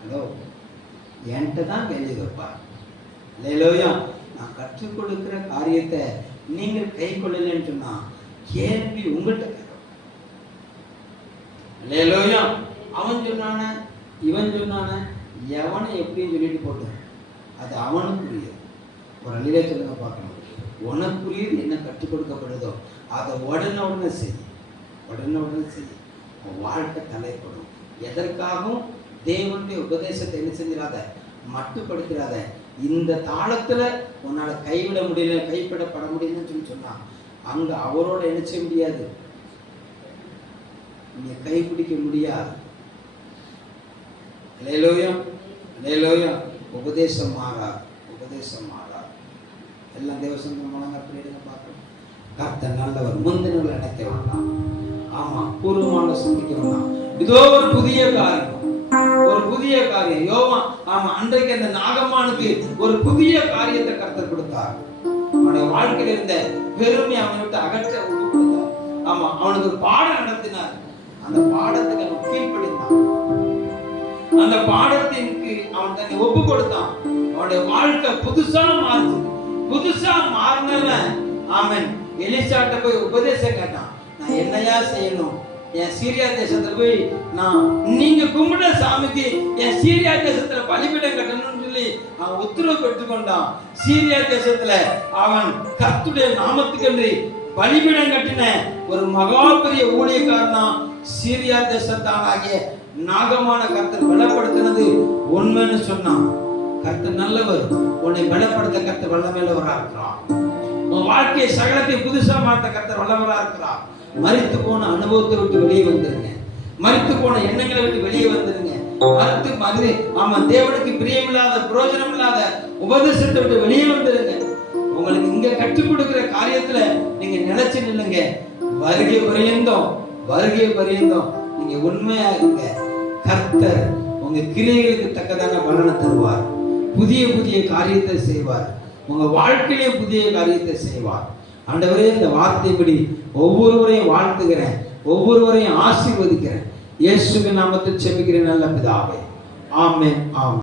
ஹலோ, என்கிட்ட தான் கேள்வி கேட்பார். அல்லேலூயா. நான் கற்றுக் கொடுக்கிற காரியத்தை நீங்கள் கை கொள்ளலன்னு சொன்னா கேள்வி உங்கள்கிட்ட கேட்கும். அல்லேலூயா. அவன் சொன்னான இவன் சொன்னான எவனை எப்படின்னு சொல்லிட்டு போட்டோம், அது அவனுக்குரியது. ஒரு அழிலே சொல்லுங்க பார்க்கணும். உனக்குரியது என்ன கற்றுக் கொடுக்கப்படுதோ அதை உடனே செய், உடனே செய். வாழ்க்கை தலைப்படும். எதற்காகவும் தேவனுடைய உபதேசத்தை என்ன செஞ்சிடாத, மட்டுப்படுத்திடாத. இந்த தாளத்துல உன்னால கைவிட முடியல, கைப்படப்பட முடியலன்னு சொல்லி சொன்னா அங்க அவரோட என்ன செய்ய முடியாது, நீ கைப்பிடிக்க முடியாது. அல்லேலூயா. அல்லேலூயா. உபதேசம் மாறாது, உபதேசம் மாறாது. எல்லாம் தேவசங்க மூலங்க அப்படிங்க பார்க்கணும். கர்த்தர் நல்லவர். முந்தினவர்கள் நினைக்க வேண்டாம். ஆமா, பூர்வமான சிந்திக்க வேண்டாம். இதோ ஒரு புதிய காரியம், ஒரு புதிய காரியம். யோவான் ஆமா அன்றைக்கு அந்த நாகமானுக்கு ஒரு புதிய காரியத்தை கர்த்தர் கொடுத்தார். அவனுடைய வாழ்க்கையில் இருந்த பெருமை அவனை விட்டு அகற்ற கொடுத்தார். ஆமா, அவனுக்கு ஒரு பாடம் நடத்தினார். அந்த பாடத்துக்கு அவன் கீழ்ப்படிந்தான். அந்த பாடத்திற்கு அவன் தன்னை ஒப்பு கொடுத்தான். அவனுடைய வாழ்க்கை புதுசா மாறுச்சு. புதுசா மாறினவன் ஆமன் எலிசாட்ட போய் உபதேசம் கேட்டான். நான் என்னையா செய்யணும்? என் சீரியா தேசத்துல போய் நான் நீங்க கும்பிட சாமிக்கு என் சீரியா தேசத்துல பலிபீடம் கட்டணும்னு சொல்லி அவன் உத்தரவு பெற்றுக்கொண்டான். சீரியா தேசத்துல அவன் கர்த்தருடைய நாமத்துக்கு பலிபீடம் கட்டின ஒரு மகா பெரிய ஊழியக்காரனா சீரியா தேசத்தானாகிய நாகமான கர்த்தர் பலப்படுத்தினது உண்மைன்னு சொன்னான். கர்த்தர் நல்லவர். உன்னை பலப்படுத்த கர்த்தர் வல்லமையுள்ளவரா இருக்கிறார். உன் வாழ்க்கையை சகலத்தை புதுசா மாற்ற கர்த்தர் வல்லவரா இருக்கிறார். மரித்து போன அனுபவத்தை விட்டு வெளியே வந்துருங்க. மரித்து போன எண்ணங்களை விட்டு வெளியே வந்துருங்க. மறுத்து ஆமா தேவனுக்கு பிரியமில்லாத பிரயோஜனம் இல்லாத உபதேசத்தை விட்டு வெளியே வந்துருங்க. உங்களுக்கு இங்க கற்றுக் கொடுக்கிற காரியத்துல நீங்க நிலைச்சு நில்லுங்க. வருகை பரியந்தம் நீங்க உண்மையா இருங்க. கர்த்தர் உங்க கிரியைகளுக்கு தக்கதான பலனை தருவார். புதிய புதிய காரியத்தை செய்வார். உங்க வாழ்க்கையிலே புதிய காரியத்தை செய்வார். ஆண்டவரே, இந்த வார்த்தைப்படி ஒவ்வொருவரையும் வாழ்த்துகிறேன், ஒவ்வொருவரையும் ஆசீர்வதிக்கிறேன். இயேசுவின் நாமத்தில் ஜெபிக்கிறேன் நல்ல பிதாவே. ஆமென். ஆமென்.